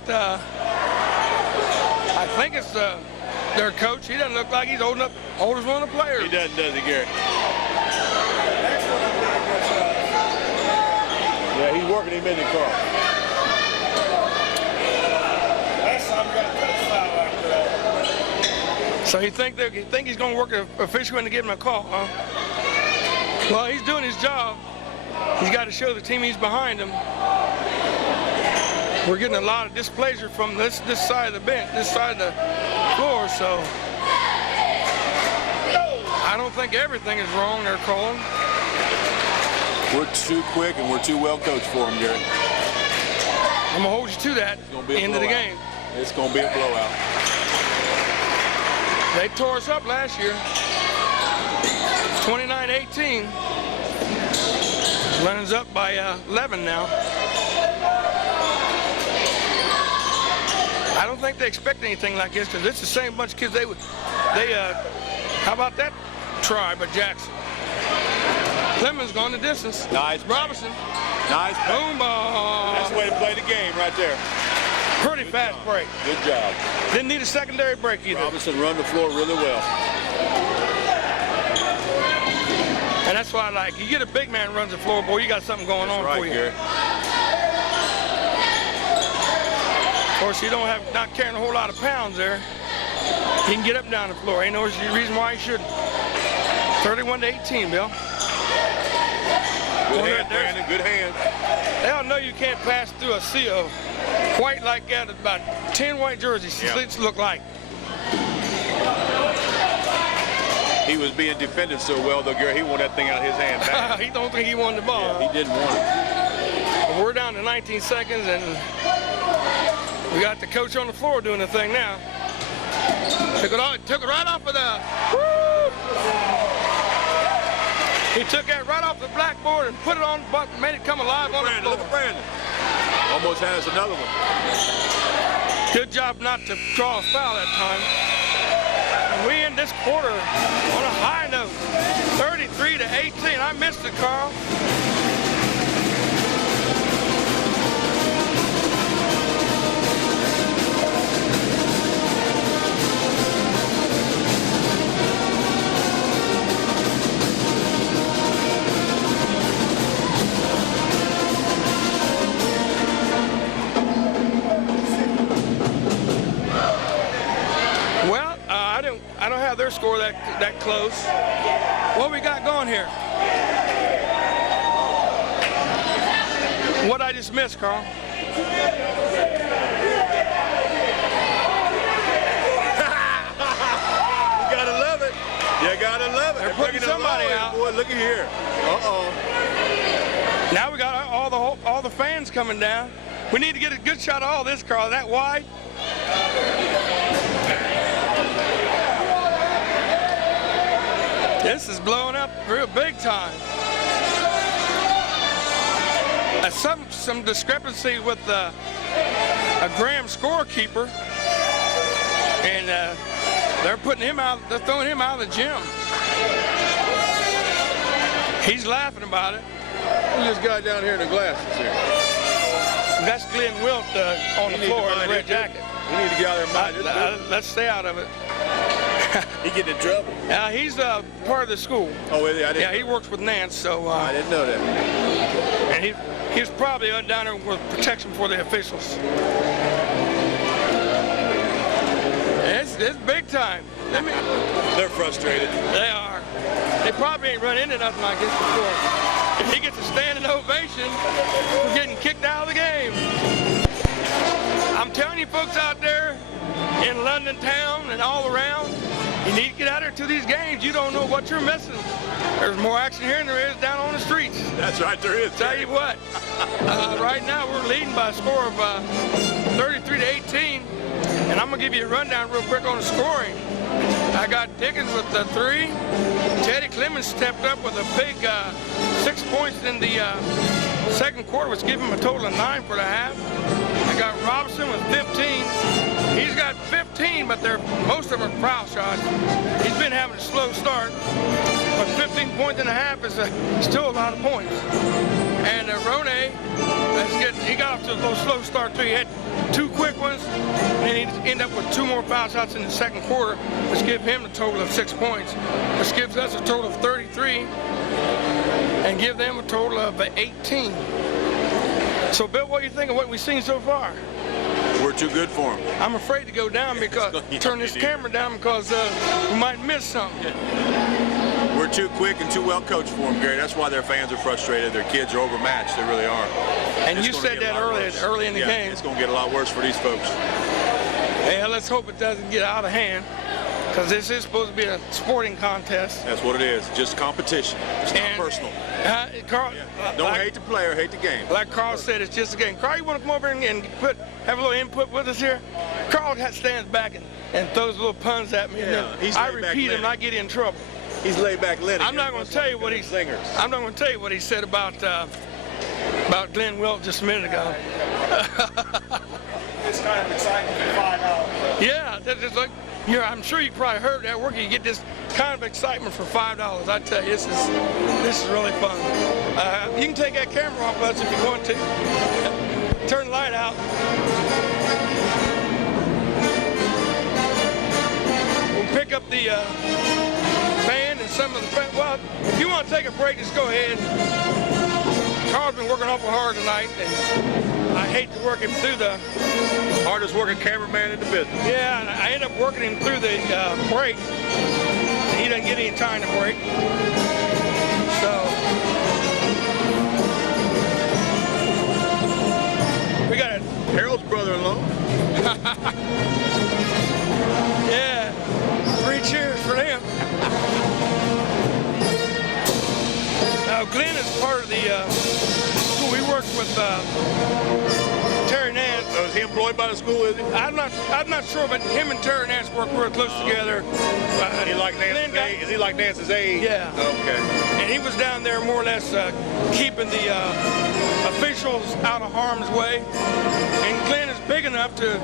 I think it's their coach. He doesn't look like he's old as one of the players. He doesn't, does he, Gary? Yeah, he's working him in the car. So you think he's going to work officially to give him a call, huh? Well, he's doing his job. He's got to show the team he's behind him. We're getting a lot of displeasure from this side of the bench, this side of the floor, so I don't think everything is wrong they're calling. We're too quick and we're too well coached for him, Gary. I'm going to hold you to that end of the game. It's going to be a blowout. They tore us up last year. 29-18. Lennon's up by 11 now. I don't think they expect anything like this because it's the same bunch of kids how about that try by Jackson? Clemens going the distance. Nice. Robinson. Nice. Boom ball. That's the way to play the game right there. Pretty fast break. Good job. Didn't need a secondary break either. Robinson run the floor really well. And that's why I like, you get a big man runs the floor, boy, you got something going on for you. Gary. Of course, you don't not carrying a whole lot of pounds there. He can get up and down the floor. Ain't no reason why he shouldn't. 31-18, Bill. Good hand, Brandon. Good hand. They all know you can't pass through a sea of white like that. About 10 white jerseys slits look like. He was being defended so well, though, Gary. He wanted that thing out of his hand back. He don't think he won the ball. Yeah, he didn't want it. But we're down to 19 seconds, and we got the coach on the floor doing the thing now. Took it right off of the. Woo! He took that right off the blackboard and put it on, made it come alive on the floor. Look at Brandon. Almost has another one. Good job not to draw a foul that time. And we end this quarter on a high note, 33-18. I missed it, Carl. I don't have their score that close. What we got going here? What I just missed, Carl? You gotta love it. You gotta love it. They're putting somebody out. Boy, look at here. Uh-oh. Now we got all the fans coming down. We need to get a good shot of all this, Carl. That wide. This is blowing up real big time. Some discrepancy with a Graham scorekeeper, and they're putting him out. They're throwing him out of the gym. He's laughing about it. Who's this guy down here in the glasses here? That's Glenn Wilt on the floor in the red jacket. We need to get out there and mind this. Let's stay out of it. He getting in trouble. He's part of the school. Oh, is he? I didn't Yeah, he works with Nance, so. I didn't know that. And he's probably down there with protection for the officials. It's big time. They're frustrated. They are. They probably ain't run into nothing like this before. He gets a standing ovation for getting kicked out of the game. I'm telling you folks out there in London town and all around, you need to get out there to these games. You don't know what you're missing. There's more action here than there is down on the streets. That's right, there is. Tell you what, right now we're leading by a score of 33-18, and I'm gonna give you a rundown real quick on the scoring. I got Dickens with the 3. Teddy Clemens stepped up with a big 6 points in the second quarter, which gave him a total of 9 for the half. I got Robinson with 15. He's got 15, but most of them are foul shots. He's been having a slow start, but 15 points and a half is still a lot of points. And Rone, he got off to a little slow start too. He had 2 quick ones, and he ended up with 2 more foul shots in the second quarter, which give him a total of 6 points, which gives us a total of 33, and give them a total of 18. So, Bill, what do you think of what we've seen so far? We're too good for them. I'm afraid to go down because turn this camera down because we might miss something. We're too quick and too well coached for them, Gary. That's why their fans are frustrated. Their kids are overmatched. They really are. And you said that early in the game. It's going to get a lot worse for these folks. Yeah, let's hope it doesn't get out of hand, because this is supposed to be a sporting contest. That's what it is. Just competition. It's not personal. Carl, Don't hate the player, hate the game. Like Carl said, it's just a game. Carl, you want to come over and have a little input with us here? Carl stands back and throws little puns at me. Yeah, and then I repeat them and I get in trouble. He's laid back Lenny. I'm not going to tell you what I'm not going to tell you what he said about Glenn Wilt just a minute ago. It's kind of exciting to find out. Yeah, that's just like, I'm sure you probably heard that work. You get this kind of excitement for $5. I tell you, this is really fun. You can take that camera off us if you want to. Turn the light out. We'll pick up the band and some of the friends. Well, if you want to take a break, just go ahead. Carl's been working awful hard tonight, and I hate to work him through the hardest working cameraman in the business. Yeah, and I end up working him through the break. He doesn't get any time to break. So we got Harold's brother-in-law. Yeah, 3 cheers for them. Now Glenn is part of the school. We worked with Terry Nance. So is he employed by the school, is he? I'm not sure, but him and Terry Nance work real close together. Is he like Nance's age? Yeah. Okay. And he was down there more or less keeping the officials out of harm's way. And Glenn has been big enough to,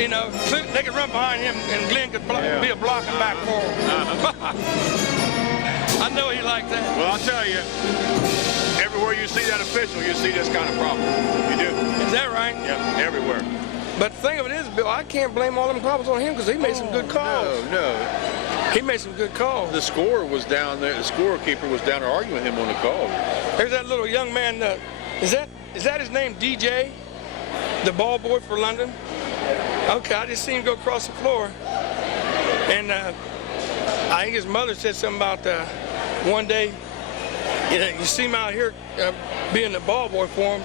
you know, they could run behind him and Glenn could be a blocking back for him. I know he liked that. Well, I'll tell you, everywhere you see that official, you see this kind of problem. You do. Is that right? Yeah, everywhere. But the thing of it is, Bill, I can't blame all them problems on him because he made some good calls. No. He made some good calls. The scorer was down there. The scorekeeper was down there arguing with him on the call. There's that little young man. Is that his name, DJ? The ball boy for London? Okay, I just seen him go across the floor. And I think his mother said something about one day, you see him out here being the ball boy for him.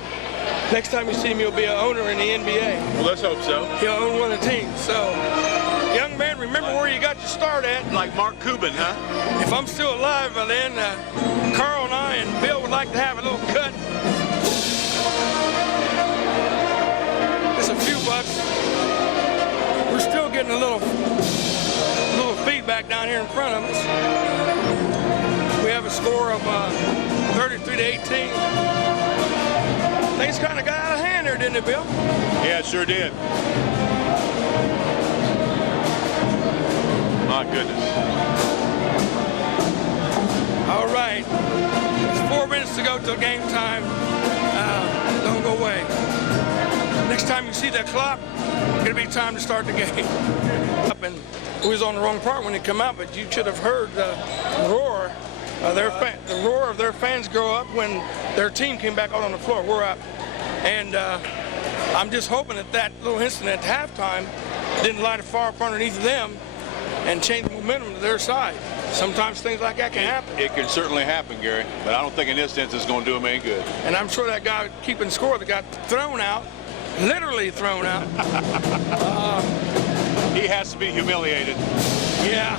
Next time you see him, he'll be an owner in the NBA. Well, let's hope so. He'll own one of the teams. So, young man, remember where you got your start at. Like Mark Cuban, huh? If I'm still alive by then, Carl and I and Bill would like to have a little cut. Just a few bucks. We're still getting a little feedback down here in front of us. We have a score of 33-18. Things kind of got out of hand there, didn't it, Bill? Yeah, it sure did. My goodness. All right. There's 4 minutes to go till game time. Don't go away. Next time you see that clock, it'll be time to start the game. And we was on the wrong part when it come out, but you should have heard the roar of their fans grow up when their team came back out on the floor. We're up. And I'm just hoping that little incident at halftime didn't light a fire up underneath them and change the momentum to their side. Sometimes things like that can happen. It can certainly happen, Gary, but I don't think in this instance it's going to do him any good. And I'm sure that guy keeping score that got thrown out, literally thrown out. He has to be humiliated. Yeah.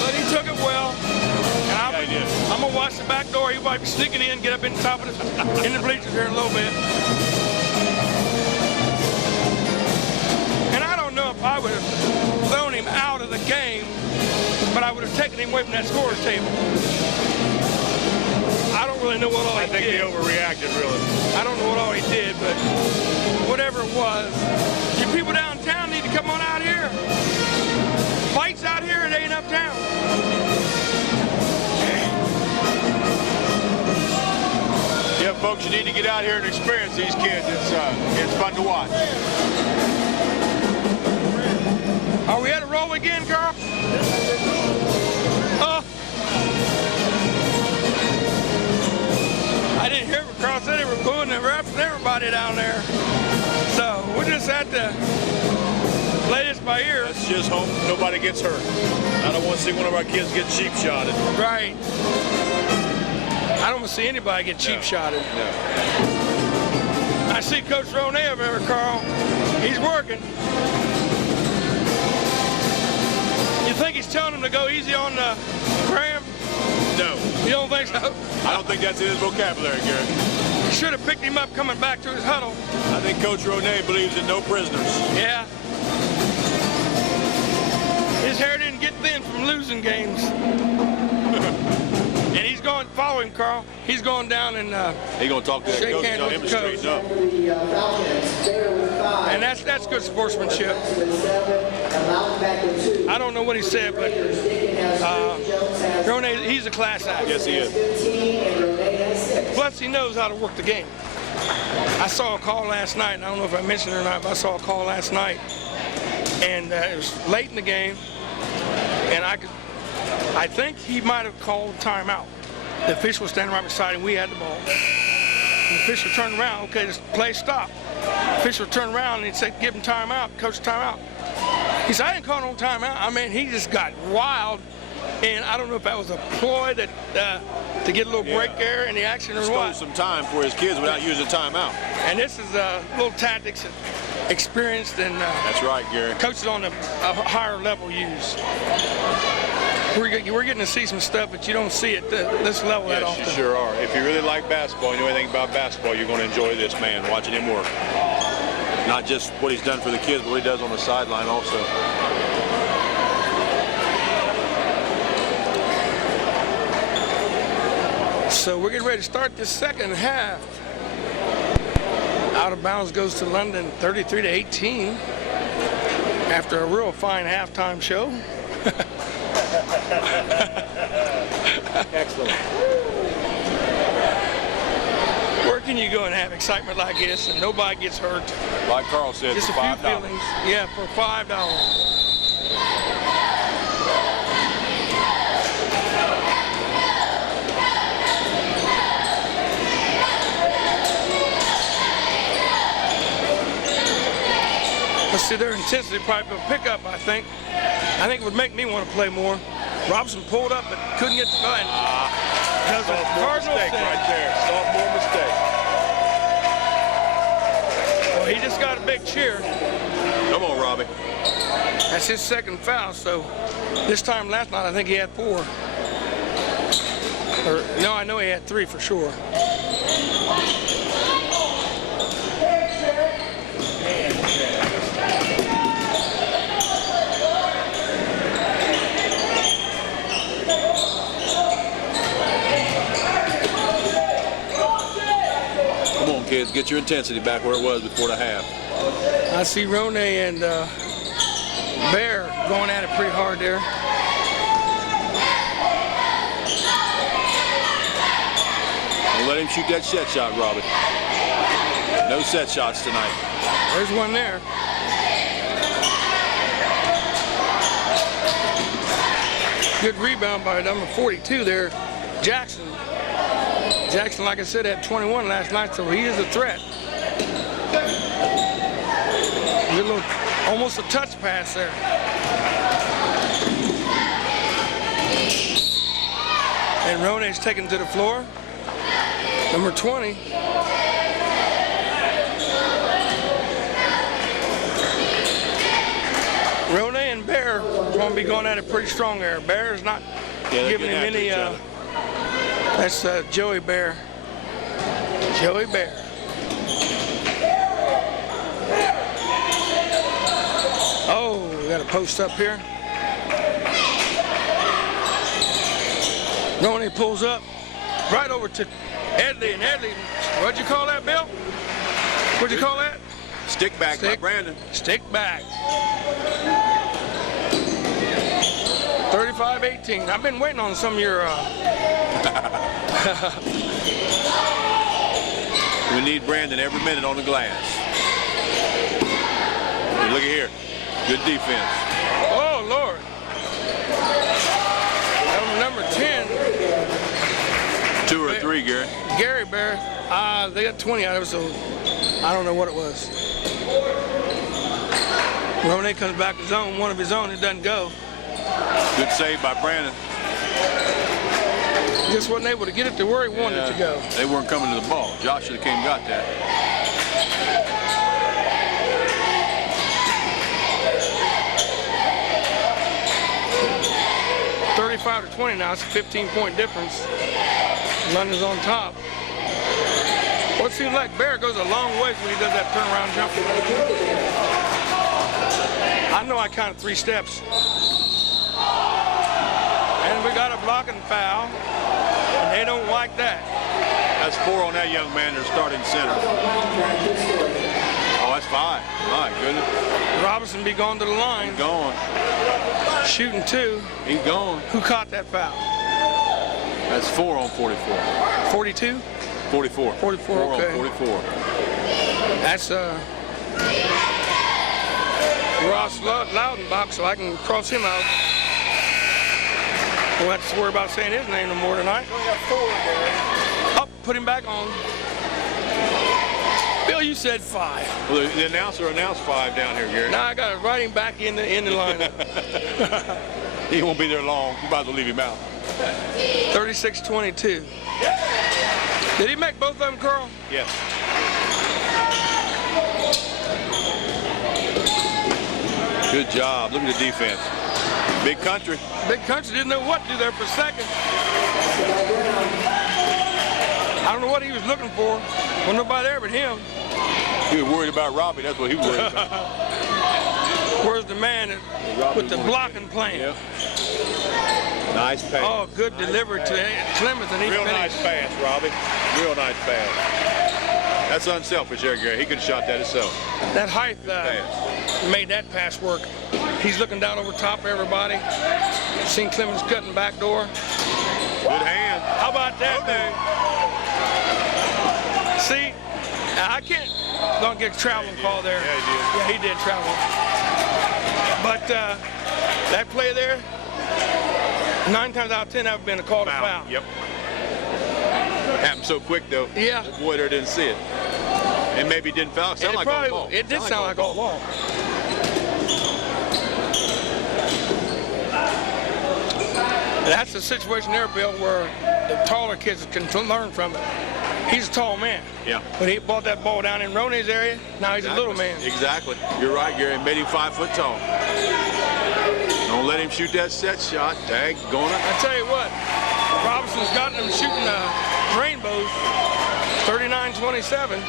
But he took it well. And he did. I'm going to watch the back door. He might be sneaking in, get up in the top of in the bleachers here in a little bit. And I don't know if I would have thrown him out of the game, but I would have taken him away from that scorer's table. I don't really know what all he did. I think he overreacted, really. I don't know what all he did, but whatever it was, you people downtown need to come on out here. Fights out here, it ain't uptown. Yeah, folks, you need to get out here and experience these kids. It's fun to watch. Are we at a roll again, Carl? I didn't hear what Carl said. They were booing the refs and everybody down there. So we just had to play this by ear. Let's just hope nobody gets hurt. I don't want to see one of our kids get cheap shotted. Right. I don't want to see anybody get cheap shotted. No. I see Coach Ronay over there, Carl. He's working. You think he's telling him to go easy on Graham? No. You don't think so? I don't think that's in his vocabulary, Gary. He should have picked him up coming back to his huddle. I think Coach Ronay believes in no prisoners. Yeah. His hair didn't get thin from losing games. And he's going, follow him, Carl. He's going down and He's going to talk to the coach and tell him to straighten up. And that's good sportsmanship. I don't know what he said, but Ronay, he's a class act. Yes, he is. Plus, he knows how to work the game. I saw a call last night, and I don't know if I mentioned it or not, but I saw a call last night, and it was late in the game, and I think he might have called timeout. The official was standing right beside him. We had the ball. And the official turned around. Okay, this play stopped. The official turned around and he said, give him timeout, coach, timeout. He said, I didn't call no timeout. I mean, he just got wild. And I don't know if that was a ploy that to get a little break there in the action or Stole what. some time for his kids without using timeout. And this is little tactics that experienced and that's right, Gary. coaches on a higher level use. We're getting to see some stuff, but you don't see it at this level that often. Yes, you sure are. If you really like basketball, you know anything about basketball, you're going to enjoy this man, watching him work. Not just what he's done for the kids, but what he does on the sideline also. So we're getting ready to start this second half. I Out of bounds goes to London 33-18 after a real fine halftime show. Excellent. Where can you go and have excitement like this and nobody gets hurt? Like Carl said, Just a for few $5. feelings. Yeah, for $5. Let's see, their intensity probably will pick up, I think. I think it would make me want to play more. Robson pulled up but couldn't get the line. Because of Sophomore Cardinal mistake thing. right there. Sophomore mistake. Well, he just got a big cheer. Come on, Robbie. That's his second foul, so this time last night I think he had 4. Or, no, I know he had 3 for sure. Come on, kids. Get your intensity back where it was before the half. I see Rone and Bear going at it pretty hard there. Don't let him shoot that set shot, Robbie. No set shots tonight. There's one there. Good rebound by number 42 there, Jackson. Jackson, like I said, had 21 last night, so he is a threat. Good little, almost a touch pass there. And Rone's taken to the floor. Number 20. Rone and Bear going to be going at it pretty strong there. Bear is not giving him any. That's Joey Bear. Joey Bear. Oh, we got a post up here. Rone pulls up right over to Edley, and Edley, what'd you call that, Bill? What'd you call that? Stick back by Brandon. Stick back. 35-18. I've been waiting on some of your. We need Brandon every minute on the glass. And look at here. Good defense. Oh, Lord. Number 10. 2 or 3, Gary. Gary Bear. They got 20 out of it, so I don't know what it was. Rone comes back to zone, one of his own, it doesn't go. Good save by Brandon. Just wasn't able to get it to where he wanted it to go. They weren't coming to the ball. Josh should have came and got that. $35-20 now. It's a 15-point difference. London's on top. Well, it seems like Bear goes a long ways when he does that turnaround jump. I know I counted 3 steps. And we got a blocking foul, and they don't like that. That's 4 on that young man. They're starting center. Oh, that's 5. My goodness. Robinson be going to the line. He's gone. Shooting 2. He's gone. Who caught that foul? That's 4 on 44. 42? 44. 44, 4 okay. on 44. That's Ross Loudenbach, so I can cross him out. We'll have to worry about saying his name no more tonight. Up, put him back on. Bill, you said 5. Well, the announcer announced 5 down here, Gary. Now I got to write him back in the lineup. He won't be there long. You might as well leave him out. 36-22. Did he make both of them, Carl? Yes. Good job. Look at the defense. Big country. Big Country didn't know what to do there for a second. I don't know what he was looking for. Wasn't nobody there but him. He was worried about Robbie. That's what he was worried about. Where's the man with the blocking plan? Yep. Nice pass. Oh, good delivery to Clemens, and he Real finished. nice pass, Robbie. Real nice pass. That's unselfish there, Gary. He could have shot that himself. That height made that pass work. He's looking down over top of everybody. Seen Clemens cutting back door. Good hand. How about that, dude? See, I can't don't get a traveling call there. Yeah, he did travel. But that play there, 9 times out of 10, that would have been a call to foul. Yep. Happened so quick though. Yeah. The boy there didn't see it. And maybe didn't foul. It sounded like all ball. It did sound like all ball. That's the situation there, Bill, where the taller kids can learn from it. He's a tall man. Yeah. But he brought that ball down in Roney's area. Now he's a little man. Exactly. You're right, Gary. Made him 5 foot tall. Don't let him shoot that set shot. Tag going up. I tell you what, Robinson's gotten him shooting rainbows, 39-27.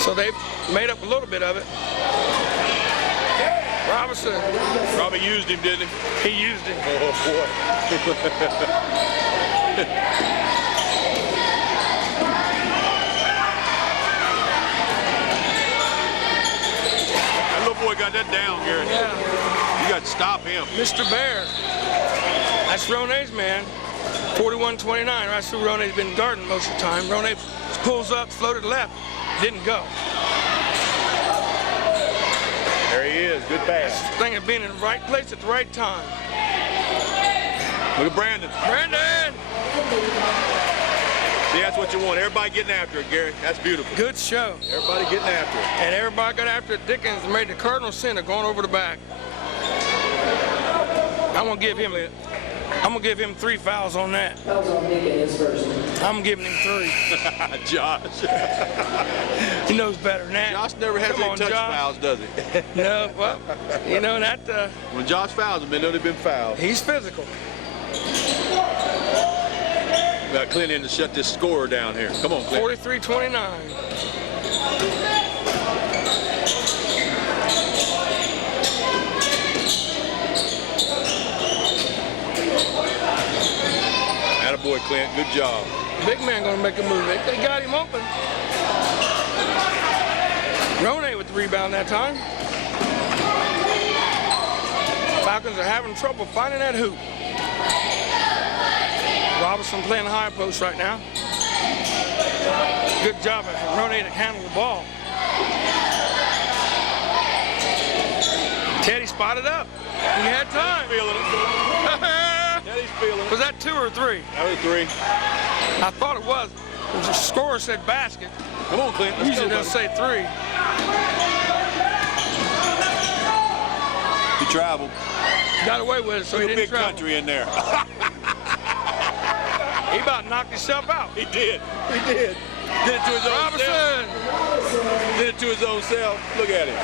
So they've made up a little bit of it. Robinson Probably used him, didn't he? He used him. Oh, boy. That little boy got that down, Gary. Yeah. You got to stop him. Mr. Bear. That's Roney's man. 41-29. That's who Roney's been guarding most of the time. Roney pulls up, floated left, didn't go. There he is. Good pass. Thing of being in the right place at the right time. Look at Brandon. Brandon! See, that's what you want. Everybody getting after it, Gary. That's beautiful. Good show. Everybody getting after it. And everybody got after it. Dickens made the Cardinal center going over the back. I'm gonna give him 3 fouls on that. Fouls on Nick in his version. I'm giving him 3. Josh. He knows better than that. Josh never has Come any on, touch Josh. fouls, does he? No, well, you know that When Josh fouls him, they know they've been fouled. he's physical. Got Clint in to shut this score down here. Come on, Clint. 43-29. Attaboy, Clint. Good job. Big man gonna make a move. They got him open. Roney with the rebound that time. Falcons are having trouble finding that hoop. Robinson playing high post right now. Good job of Roney to handle the ball. Teddy spotted up. He had time. Feeling it. Teddy's feeling it. Was that 2 or 3? That was 3. I thought it was. The score said basket. Come on, Clint. Let's Usually go, they'll say 3. He traveled. Got away with it, so he Look at didn't big travel. country in there. He about knocked himself out. He did. He did. Did it to his own self. Robinson! Did it to his own self. Look at him.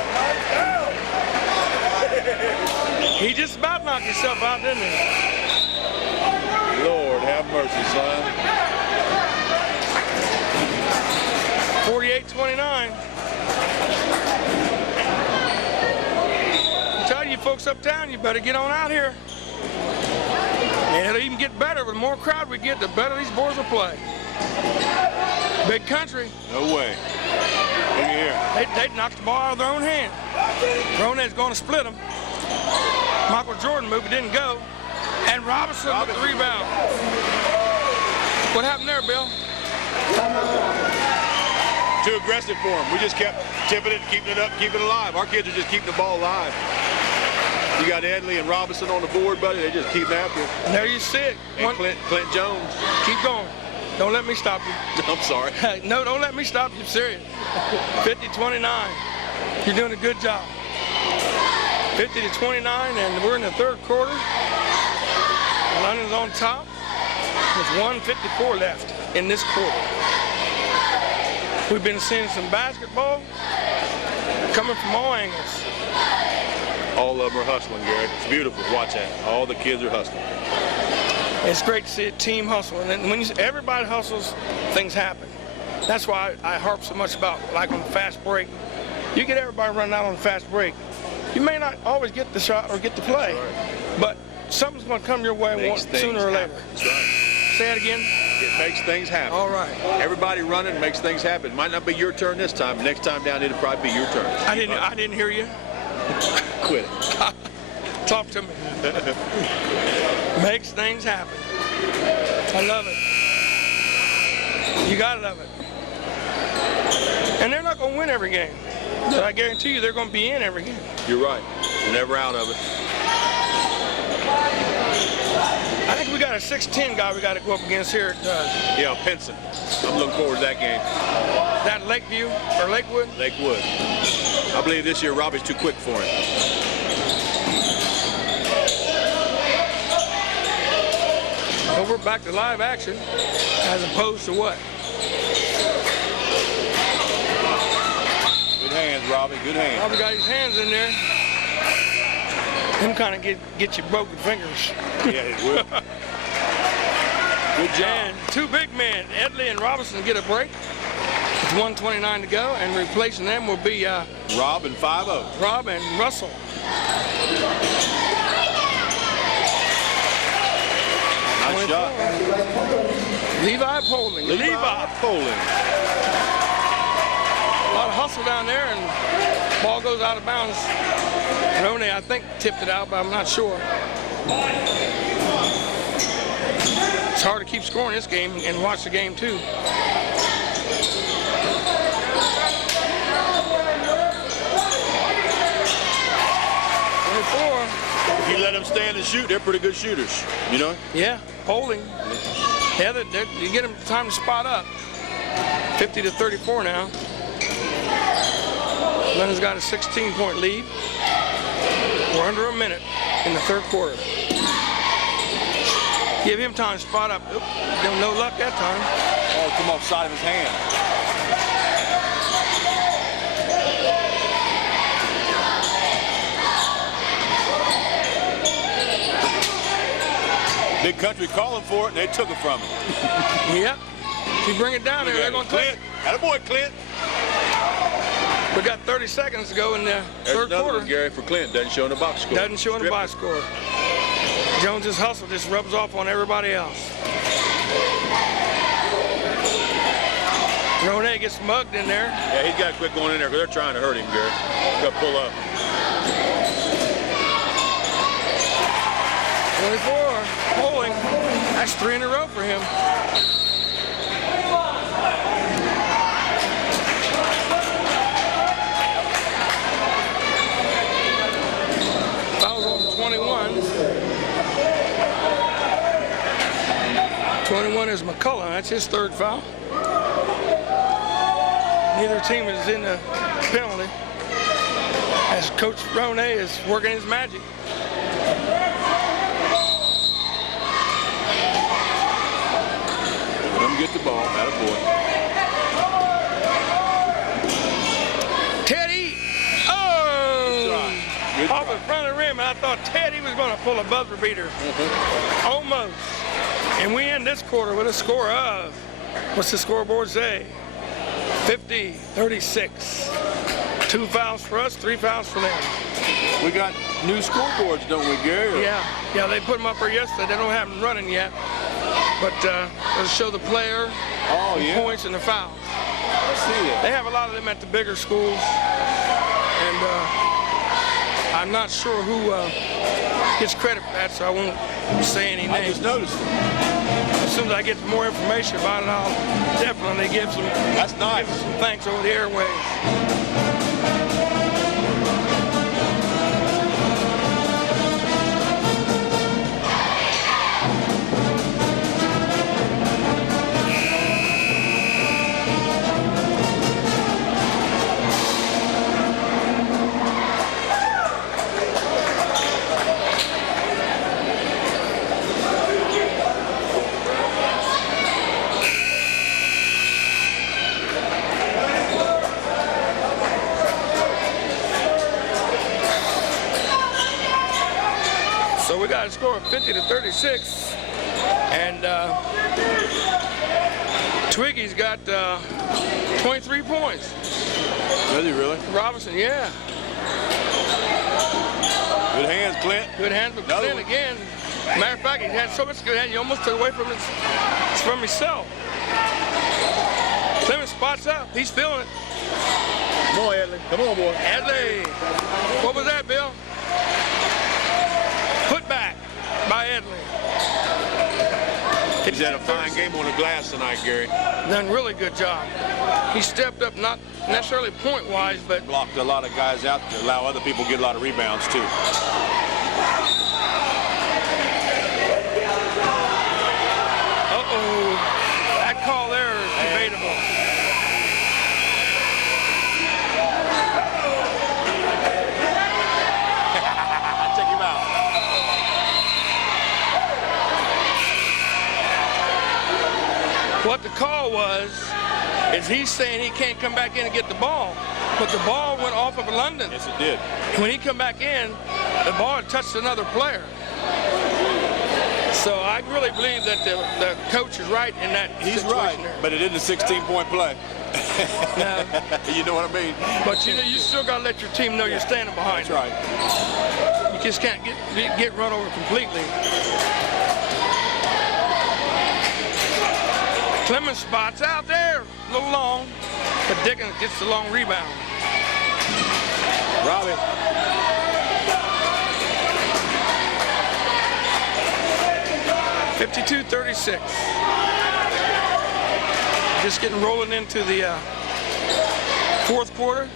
He just about knocked himself out, didn't he? Lord, have mercy, son. 48-29. I tell you folks uptown, you better get on out here. And it'll even get better. The more crowd we get, the better these boys will play. Big country. No way. Look at here. They knocked the ball out of their own hand. Roney's going to split them. Michael Jordan moved, didn't go. And Robinson with the rebound. What happened there, Bill? Too aggressive for him. We just kept tipping it, keeping it up, keeping it alive. Our kids are just keeping the ball alive. You got Edley and Robinson on the board, buddy. They just keep after it. There you see it. And Clint Jones. Keep going. Don't let me stop you. I'm sorry. No, don't let me stop you. I'm serious. 50-29. You're doing a good job. 50-29, and we're in the 3rd quarter. London's on top with 1:54 left in this quarter. We've been seeing some basketball coming from all angles. All of them are hustling, Gary. It's beautiful. Watch that. All the kids are hustling. It's great to see a team hustle, and when everybody hustles, things happen. That's why I harp so much about, like on the fast break, you get everybody running out on the fast break. You may not always get the shot or get the play, but something's going to come your way sooner or later. That's right. Say it again. It makes things happen. All right. Everybody running makes things happen. Might not be your turn this time. Next time down, it'll probably be your turn. I didn't hear you. Quit it. Talk to me. Makes things happen. I love it. You gotta love it. And they're not gonna win every game, but I guarantee you they're gonna be in every game. You're right. You're never out of it. I think we got a 6'10" guy we got to go up against here at Yeah, Pinson. I'm looking forward to that game. that Lakeview or Lakewood. Lakewood. I believe this year Robbie's too quick for him. But we're back to live action as opposed to what? Good hands, Robbie. Good hands. Robbie got his hands in there. Them kind of get you broken fingers. Yeah, it will. Good job. And two big men, Edley and Robinson, get a break. With 1:29 to go, and replacing them will be Rob and 5-0. Rob and Russell. Nice shot. Levi Poling. Levi Poling. A lot of hustle down there, and ball goes out of bounds. Roney, I think, tipped it out, but I'm not sure. It's hard to keep scoring this game and watch the game, too. If you let them stand and shoot, they're pretty good shooters, you know? Yeah, Poling. Yeah, you get them time to spot up. 50-34 now. Lennon's got a 16-point lead. We're under a minute in the third quarter. Give him time to spot up. Oop, no luck that time. Oh, come off side of his hand. Big Country calling for it, and they took it from him. Yep. If you bring it down there, they're going to take Clint. it. Attaboy, Clint. We got 30 seconds to go in the There's third another quarter. one, Gary, for Clint. Doesn't show in the box score. Doesn't show in the box score. Jones's hustle just rubs off on everybody else. Roney gets mugged in there. Yeah, he's got to quit going in there because they're trying to hurt him, Gary. He's got to pull up. 24, Poling. That's 3 in a row for him. Fouls on 21. 21 is McCullough. That's his third foul. Neither team is in the penalty as Coach Roney is working his magic. Let him get the ball. Attaboy. Teddy! Oh! Good Off try. in front of the rim, and I thought Teddy was going to pull a buzzer beater. Almost. And we end this quarter with a score of, what's the scoreboard say? 50-36. 2 fouls for us, 3 fouls for them. We got new scoreboards, don't we, Gary? Yeah, they put them up here yesterday. They don't have them running yet. But they'll show the player, Oh, the yeah. points, and the fouls. I see that. They have a lot of them at the bigger schools. And I'm not sure who gets credit for that, so I won't say any I names. just noticed it. As soon as I get more information about it, I'll definitely give some That's nice. thanks over the airwaves. So we got a score of 50-36, and Twiggy's got 23 points. Does he really? Robinson, yeah. Good hands, Clint. Good hand for Another Clint one. again. Matter of fact, he had so much good hand, he almost took away from himself. Clemens spots up. He's feeling it. Come on, Edley. Come on, boy. Edley. What was that, Bill? Put back by Edley. He's had a fine game on the glass tonight, Gary. Done a really good job. He stepped up, not necessarily point-wise, but Blocked a lot of guys out to allow other people to get a lot of rebounds, too. uh-oh. That call there is debatable. Check him out. What the call was, is he's saying he can't come back in and get the ball. But the ball went off of London. Yes, it did. When he come back in, the ball had touched another player. So I really believe that the coach is right in that He's situation right, there. but it isn't a 16-point play. No. You know what I mean? But you know, you still got to let your team know you're standing behind That's them. right. You just can't get run over completely. Clemens spots out there, a little long, but Dickens gets the long rebound. Robbie. (52-36). Just getting rolling into the fourth quarter.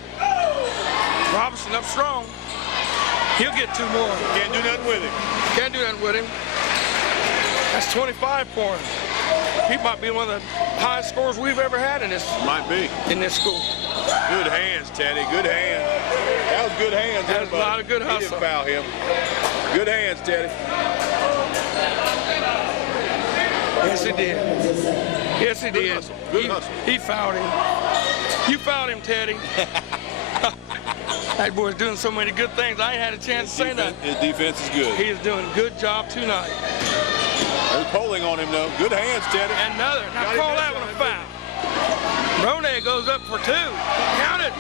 Robinson up strong. He'll get 2 more. Can't do nothing with him. Can't do nothing with him. That's 25 for him. He might be one of the highest scorers we've ever had in this Might be. school. Good hands, Teddy. Good hands. That was good hands. That was a lot of good He hustle. didn't foul him. Good hands, Teddy. Yes, he did. Yes, he did. hustle. Good hustle. He fouled him. You fouled him, Teddy. That boy's doing so many good things. I ain't had a chance to say nothing. His defense is good. He is doing a good job tonight. They're polling on him, though. Good hands, Teddy. Another. Now Got him call that that one a time, foul. Rone goes up for 2. Count it.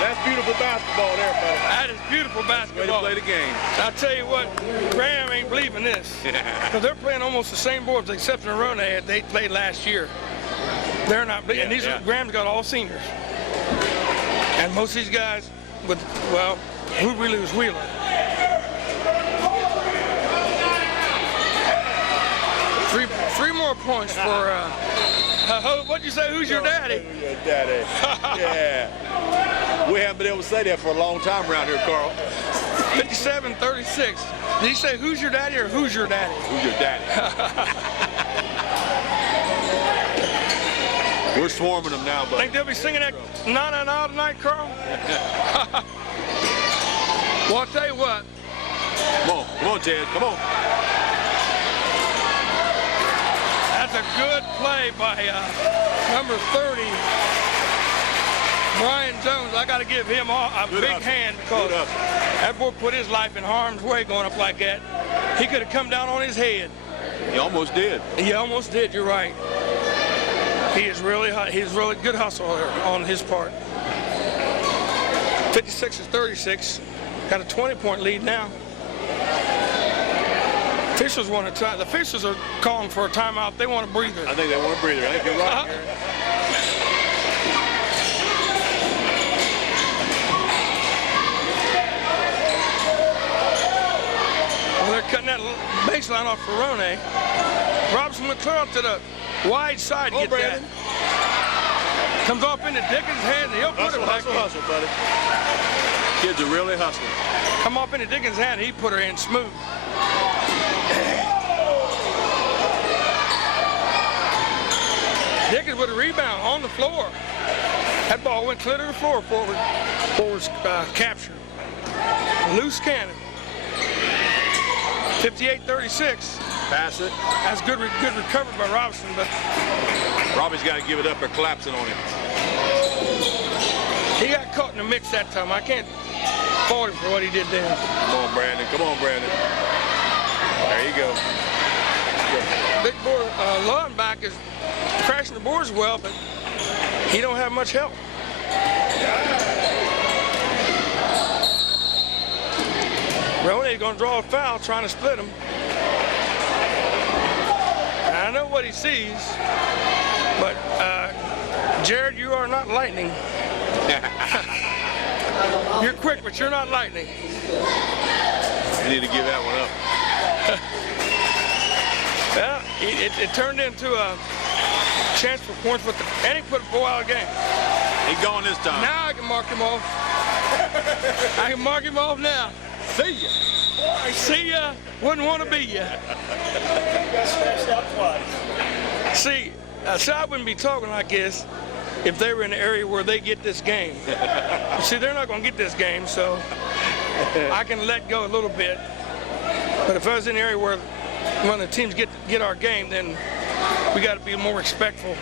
That's beautiful basketball there, buddy. That is beautiful Way to basketball. play the game. I'll tell you what, Graham ain't believing this. Because they're playing almost the same boards, except for Rone they played last year. They're not believing. And these Yeah. are, Graham's got all seniors. And most of these guys, who we lose? Wheeler. Three more points for, what'd you say, who's your daddy? Your daddy. Yeah. We haven't been able to say that for a long time around here, Carl. 57-36. Did he say who's your daddy or who's your daddy? Who's your daddy? We're swarming them now, buddy. Think they'll be singing that na-na-na tonight, Carl? Well, I'll tell you what. Come on, Ted. Come on. That's a good play by number 30, Brian Jones. I got to give him a Good big hustle. hand because Good hustle. that boy put his life in harm's way going up like that. He could have come down on his head. He almost did. He almost did. You're right. He's really good hustle there on his part. 56-36. Got a 20-point lead now. Officials want to the officials are calling for a timeout. They want a breather. I think they want a breather. I think you're right, Gary. Well, they're cutting that baseline off for Rone. Robinson went clear up to the wide side to get Brandon. that. Comes off into Dickens' hand, and he'll put Hustle, it back hustle, in. hustle, buddy. Kids are really hustling. Come off into Dickens' hand, he put her in smooth. Dickens with a rebound on the floor. That ball went clear to the floor. Forward's capture. Loose cannon. 58-36. Pass it. That's good recovery by Robinson, but Robbie's got to give it up or collapsing on him. he got caught in the mix that time. I can't fault him for what he did there. Come on, Brandon. Come on, Brandon. There you go. Big boy Lundback is crashing the boards well, but he don't have much help. Roney's going to draw a foul trying to split him. I know what he sees, but Jared, you are not lightning. You're quick, but you're not lightning. You need to give that one up. Well, it turned into a chance for points, and he put a 4-hour game. He's gone this time. Now I can mark him off. I can mark him off now. See ya. See ya, wouldn't want to be ya. Got scratched out twice. See, so I wouldn't be talking like this if they were in the area where they get this game. See, they're not going to get this game, so I can let go a little bit. But if I was in the area where one of the teams get our game, then we got to be more respectful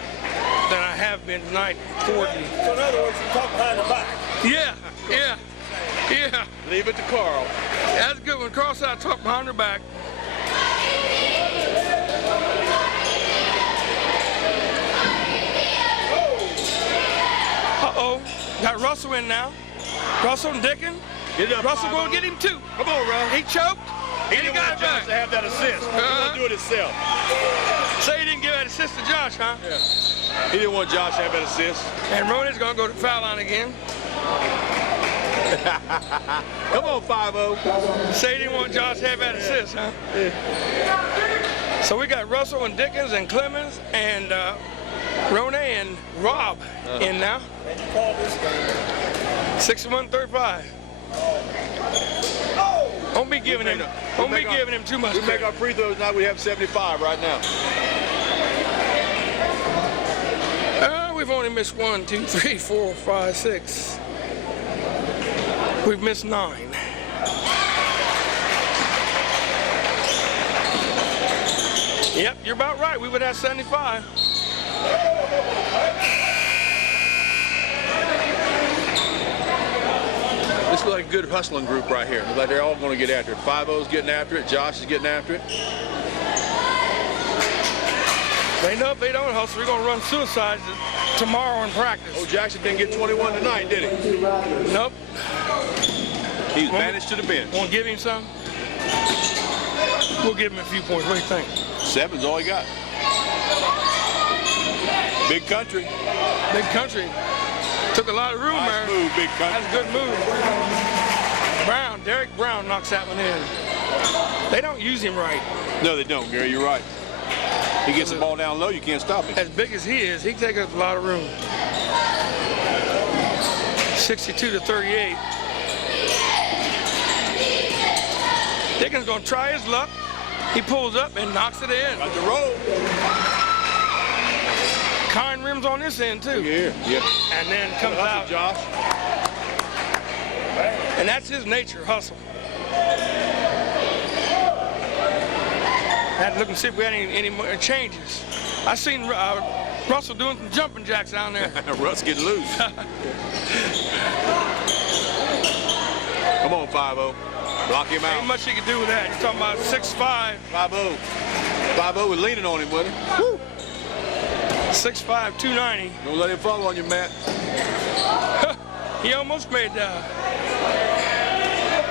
than I have been tonight. So in other words, you talk behind the back. Yeah. Leave it to Carl. That's a good one. Cross out, talk behind her back. Uh-oh. Got Russell in now. Russell and Dickens. Get it up, Russell 5-0. going to get him too. Come on, Russ. He choked. He and didn't got want it back. Josh to have that assist. He want to do it himself. Say he didn't give that assist to Josh, huh? Yeah. He didn't want Josh to have that assist. And Roney's going to go to the foul line again. Come on, 5-0. Say he didn't want Josh to have that assist, huh? Yeah. So we got Russell and Dickens and Clemens and Roney and Rob in now. And you call this game. 61-35. Don't be giving him too much We make credit. our free throws now. We have 75 right now. We've only missed 1, 2, 3, 4, 5, 6. We've missed 9. Yep, you're about right. We would have 75. This looks like a good hustling group right here. Looks like they're all going to get after it. 5-0's getting after it. Josh is getting after it. They know if they don't hustle, we're going to run suicides tomorrow in practice. Oh, Jackson didn't get 21 tonight, did he? Nope. He's managed to the bench. Want to give him some? We'll give him a few points. What do you think? 7's all he got. Big country. Big country. Took a lot of room Nice there. move, big country. That's a good move. Brown, Derek Brown knocks that one in. They don't use him right. No, they don't, Gary. You're right. He gets the ball down low, you can't stop him. As big as he is, he takes up a lot of room. 62-38. Dickens gonna try his luck. He pulls up and knocks it in. Got the roll. Kind rims on this end too. Yeah. And then comes out. Josh. And that's his nature, hustle. Had to look and see if we had any more changes. I seen Russell doing some jumping jacks down there. Russ getting loose. Come on, 5-0. Block him Ain't out. much he could do with that. You're talking about 6'5". 5-0. 5-0 was leaning on him, wasn't he? Woo. 6'5", 290. Don't let him fall on you, Matt. He almost made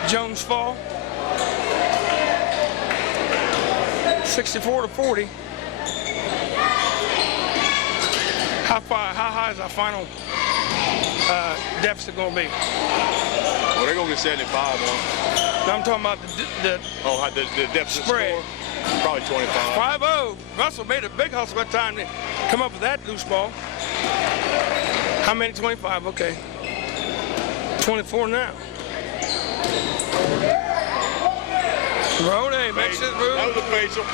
Jones fall. 64-40. How high is our final deficit going to be? Well, they're going to get 75 on. Now I'm talking about the deficit spread. score. Probably 25. 5-0. Russell made a big hustle by the time to come up with that loose ball. How many? 25. Okay. 24 now. Roney makes his move. That was a facial.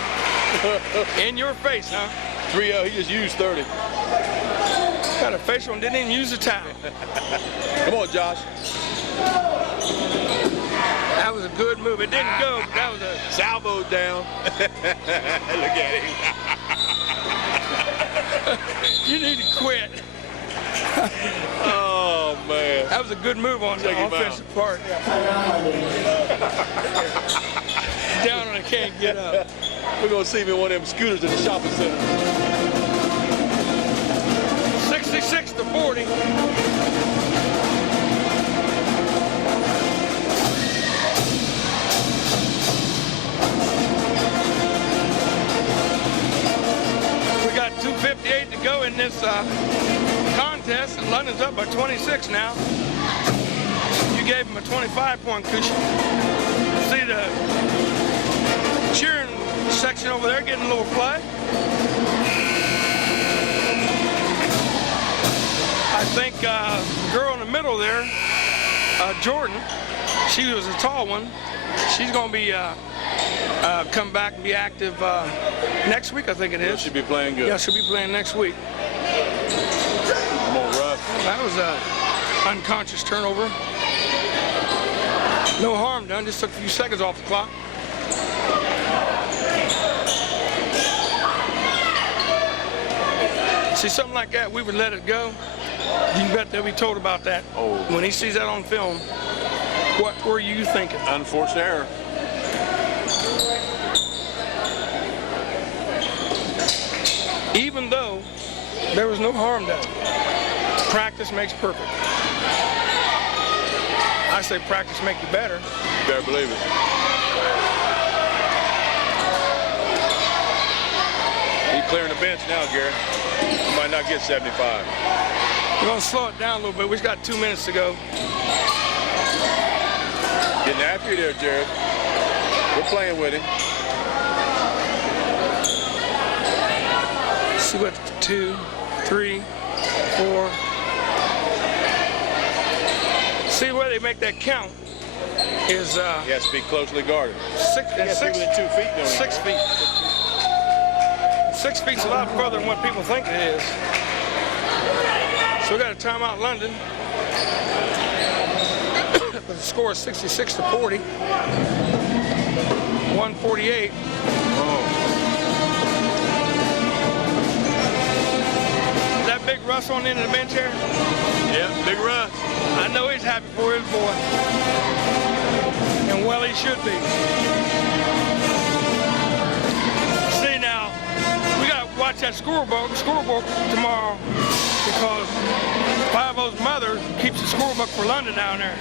In your face, huh? 3-0. He just used 30. Got a facial and didn't even use a towel. Come on, Josh. That was a good move. It didn't go, but that was a... Salvo down. Look at him. You need to quit. Oh, man. That was a good move on Check the him offensive part. Down and I can't get up. We're going to see him in one of them scooters at the shopping center. 66-40. contest, and London's up by 26 now. You gave them a 25-point cushion. See the cheering section over there getting a little play. I think the girl in the middle there, Jordan, she was a tall one. She's going to be come back and be active next week, I think it is. She'll be playing good. Yeah, she'll be playing next week. Come on, Russ. That was an unconscious turnover. No harm done, just took a few seconds off the clock. See, something like that, we would let it go. You can bet they'll be told about that. Oh. When he sees that on film, what were you thinking? Unforced error. Even though there was no harm done, practice makes perfect. I say practice make you better. Better believe it. He's clearing the bench now, Gary. He might not get 75. We're going to slow it down a little bit. We've got 2 minutes to go. Getting after you there, Jared. We're playing with him. See what 2, 3, 4. See where they make that count is He has to be closely guarded. 6 People in 2 feet, don't he? 6 feet. 6 feet's a lot further than what people think it is. So we got a timeout, London. The score is 66-40. 148. Is that Big Russ on the end of the bench here? Yeah, Big Russ. I know he's happy for his boy. And well, he should be. See now, we got to watch that scorebook tomorrow because Five-O's mother keeps the scorebook for London down there.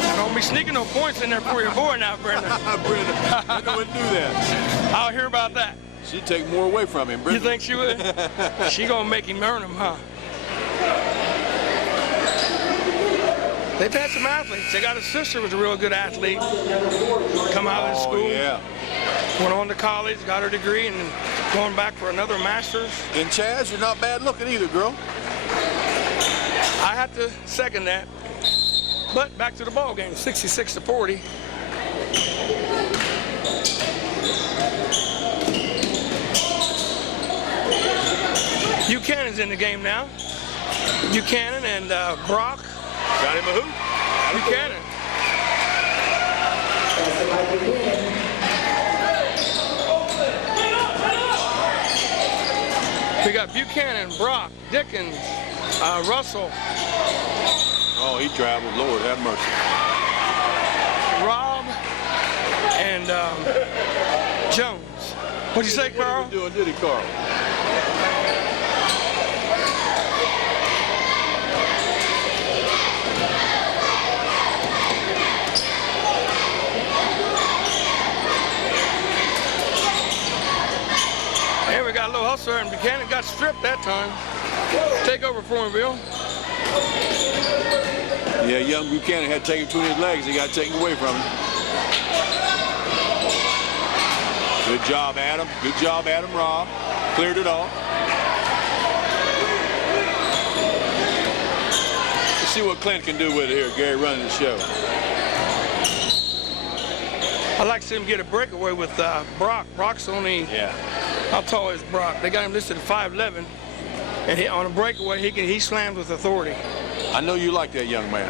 Now, don't be sneaking no points in there for your boy now, Brenda. Brenda, I wouldn't do that. I'll hear about that. She'd take more away from him, Brenda. You think she would? She gonna make him earn them, huh? They've had some athletes. They got a sister who was a real good athlete. Come out of school. Yeah. Went on to college, got her degree, and then going back for another master's. And Chaz, you're not bad looking either, girl. I have to second that. But back to the ball game, 66-40. Buchanan's in the game now. Buchanan and Brock. Got him a hoop. Buchanan. We got Buchanan, Brock, Dickens, Russell. Oh, he traveled. Lord have mercy. Rob and Jones. What'd you say, Carl? What are we doing, did he, Carl? And we got a little hustler, and Buchanan got stripped that time. Take over for him, Bill. Yeah, young Buchanan had taken between his legs. He got taken away from him. Good job, Adam. Good job, Adam Robb. Cleared it off. Let's see what Clint can do with it here, Gary, running the show. I'd like to see him get a breakaway with Brock. Brock's only, how tall is Brock? They got him listed at 5'11", and on a breakaway, he slams with authority. I know you like that young man.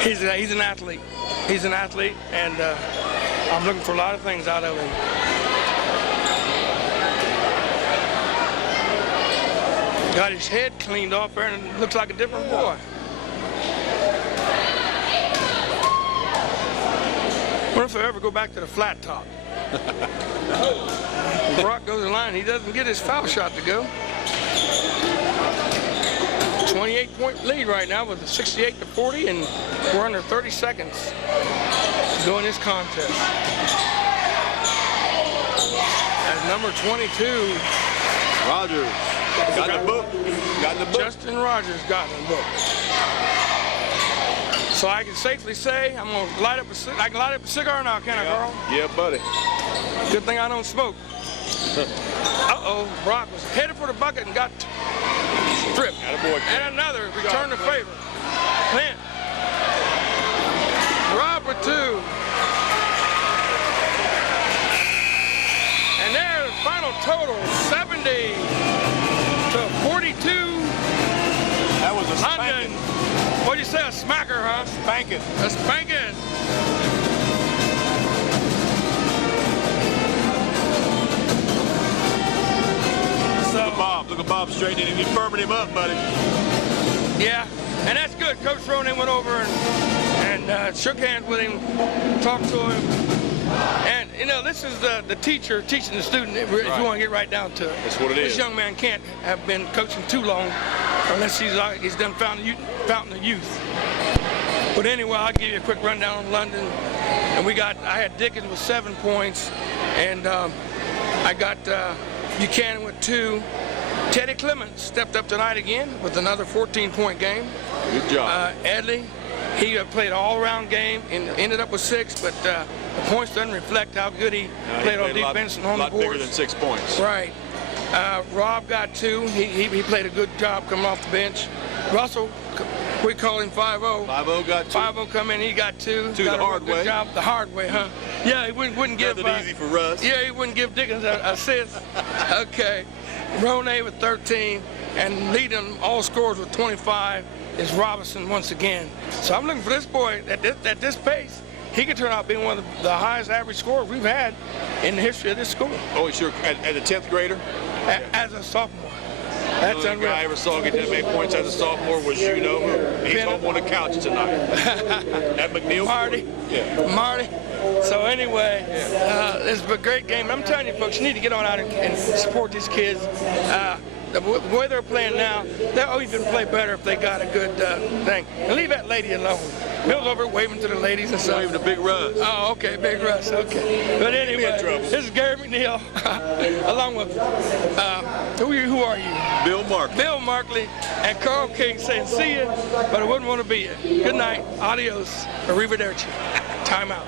He's an athlete. He's an athlete, and I'm looking for a lot of things out of him. Got his head cleaned off there, and it looks like a different boy. What if I ever go back to the flat top? Brock goes in line, he doesn't get his foul shot to go. 28-point lead right now with a 68-40, and we're under 30 seconds to go in this contest. As number 22, Rogers. Got the book. Got the book. Justin Rogers got the book. So I can safely say I'm gonna light up a cigar now, can I, Carl? Yeah, buddy. Good thing I don't smoke. Uh-oh, Brock was headed for the bucket and got stripped. Attaboy, Clint. And another return to favor. Clint. Rob for two. And there's final total 70 to 42. That was a London. spanking. What'd you say, a smacker, huh? Spanking. A spanking. Look at Bob straightening him. He's firming him up, buddy. Yeah, and that's good. Coach Ronan went over and shook hands with him, talked to him. And, you know, this is the teacher teaching the student, if you want to get right down to it. That's what it is. This young man can't have been coaching too long unless he's done fountain of youth. But anyway, I'll give you a quick rundown on London. And I had Dickens with 7 points, and I got Buchanan with 2. Teddy Clements stepped up tonight again with another 14-point game. Good job. Edley, he played an all-around game and ended up with 6, but the points doesn't reflect how good he played on defense and on the boards. A lot bigger than 6 points. Right. Rob got 2. He played a good job coming off the bench. Russell, we call him 5-0. 5-0 got 2. 5-0 come in, he got 2. Two the hard way. Good job, the hard way, huh? Yeah, he wouldn't give. Nothing easy for Russ. Yeah, he wouldn't give Dickens an assist. Okay. Ronay with 13, and leading all scorers with 25 is Robinson once again. So I'm looking for this boy at this pace. He could turn out being one of the highest average scorers we've had in the history of this school. Oh, sure. As a 10th grader? As a sophomore. That's the only unreal. guy I ever saw get that many points as a sophomore was you know who. He's home on the couch tonight. At McNeil. Marty. Yeah. Marty. So anyway, it's a great game. I'm telling you, folks, you need to get on out and support these kids. The way they're playing now, they'll even play better if they got a good thing. And leave that lady alone. Bill's over waving to the ladies and stuff. Waving to Big Russ. Oh, okay, Big Russ, okay. But anyway, this is Gary McNeil, along with, who are you? Bill Markley. Bill Markley and Carl King saying see you, but I wouldn't want to be you. Good night, adios, arrivederci. Time out.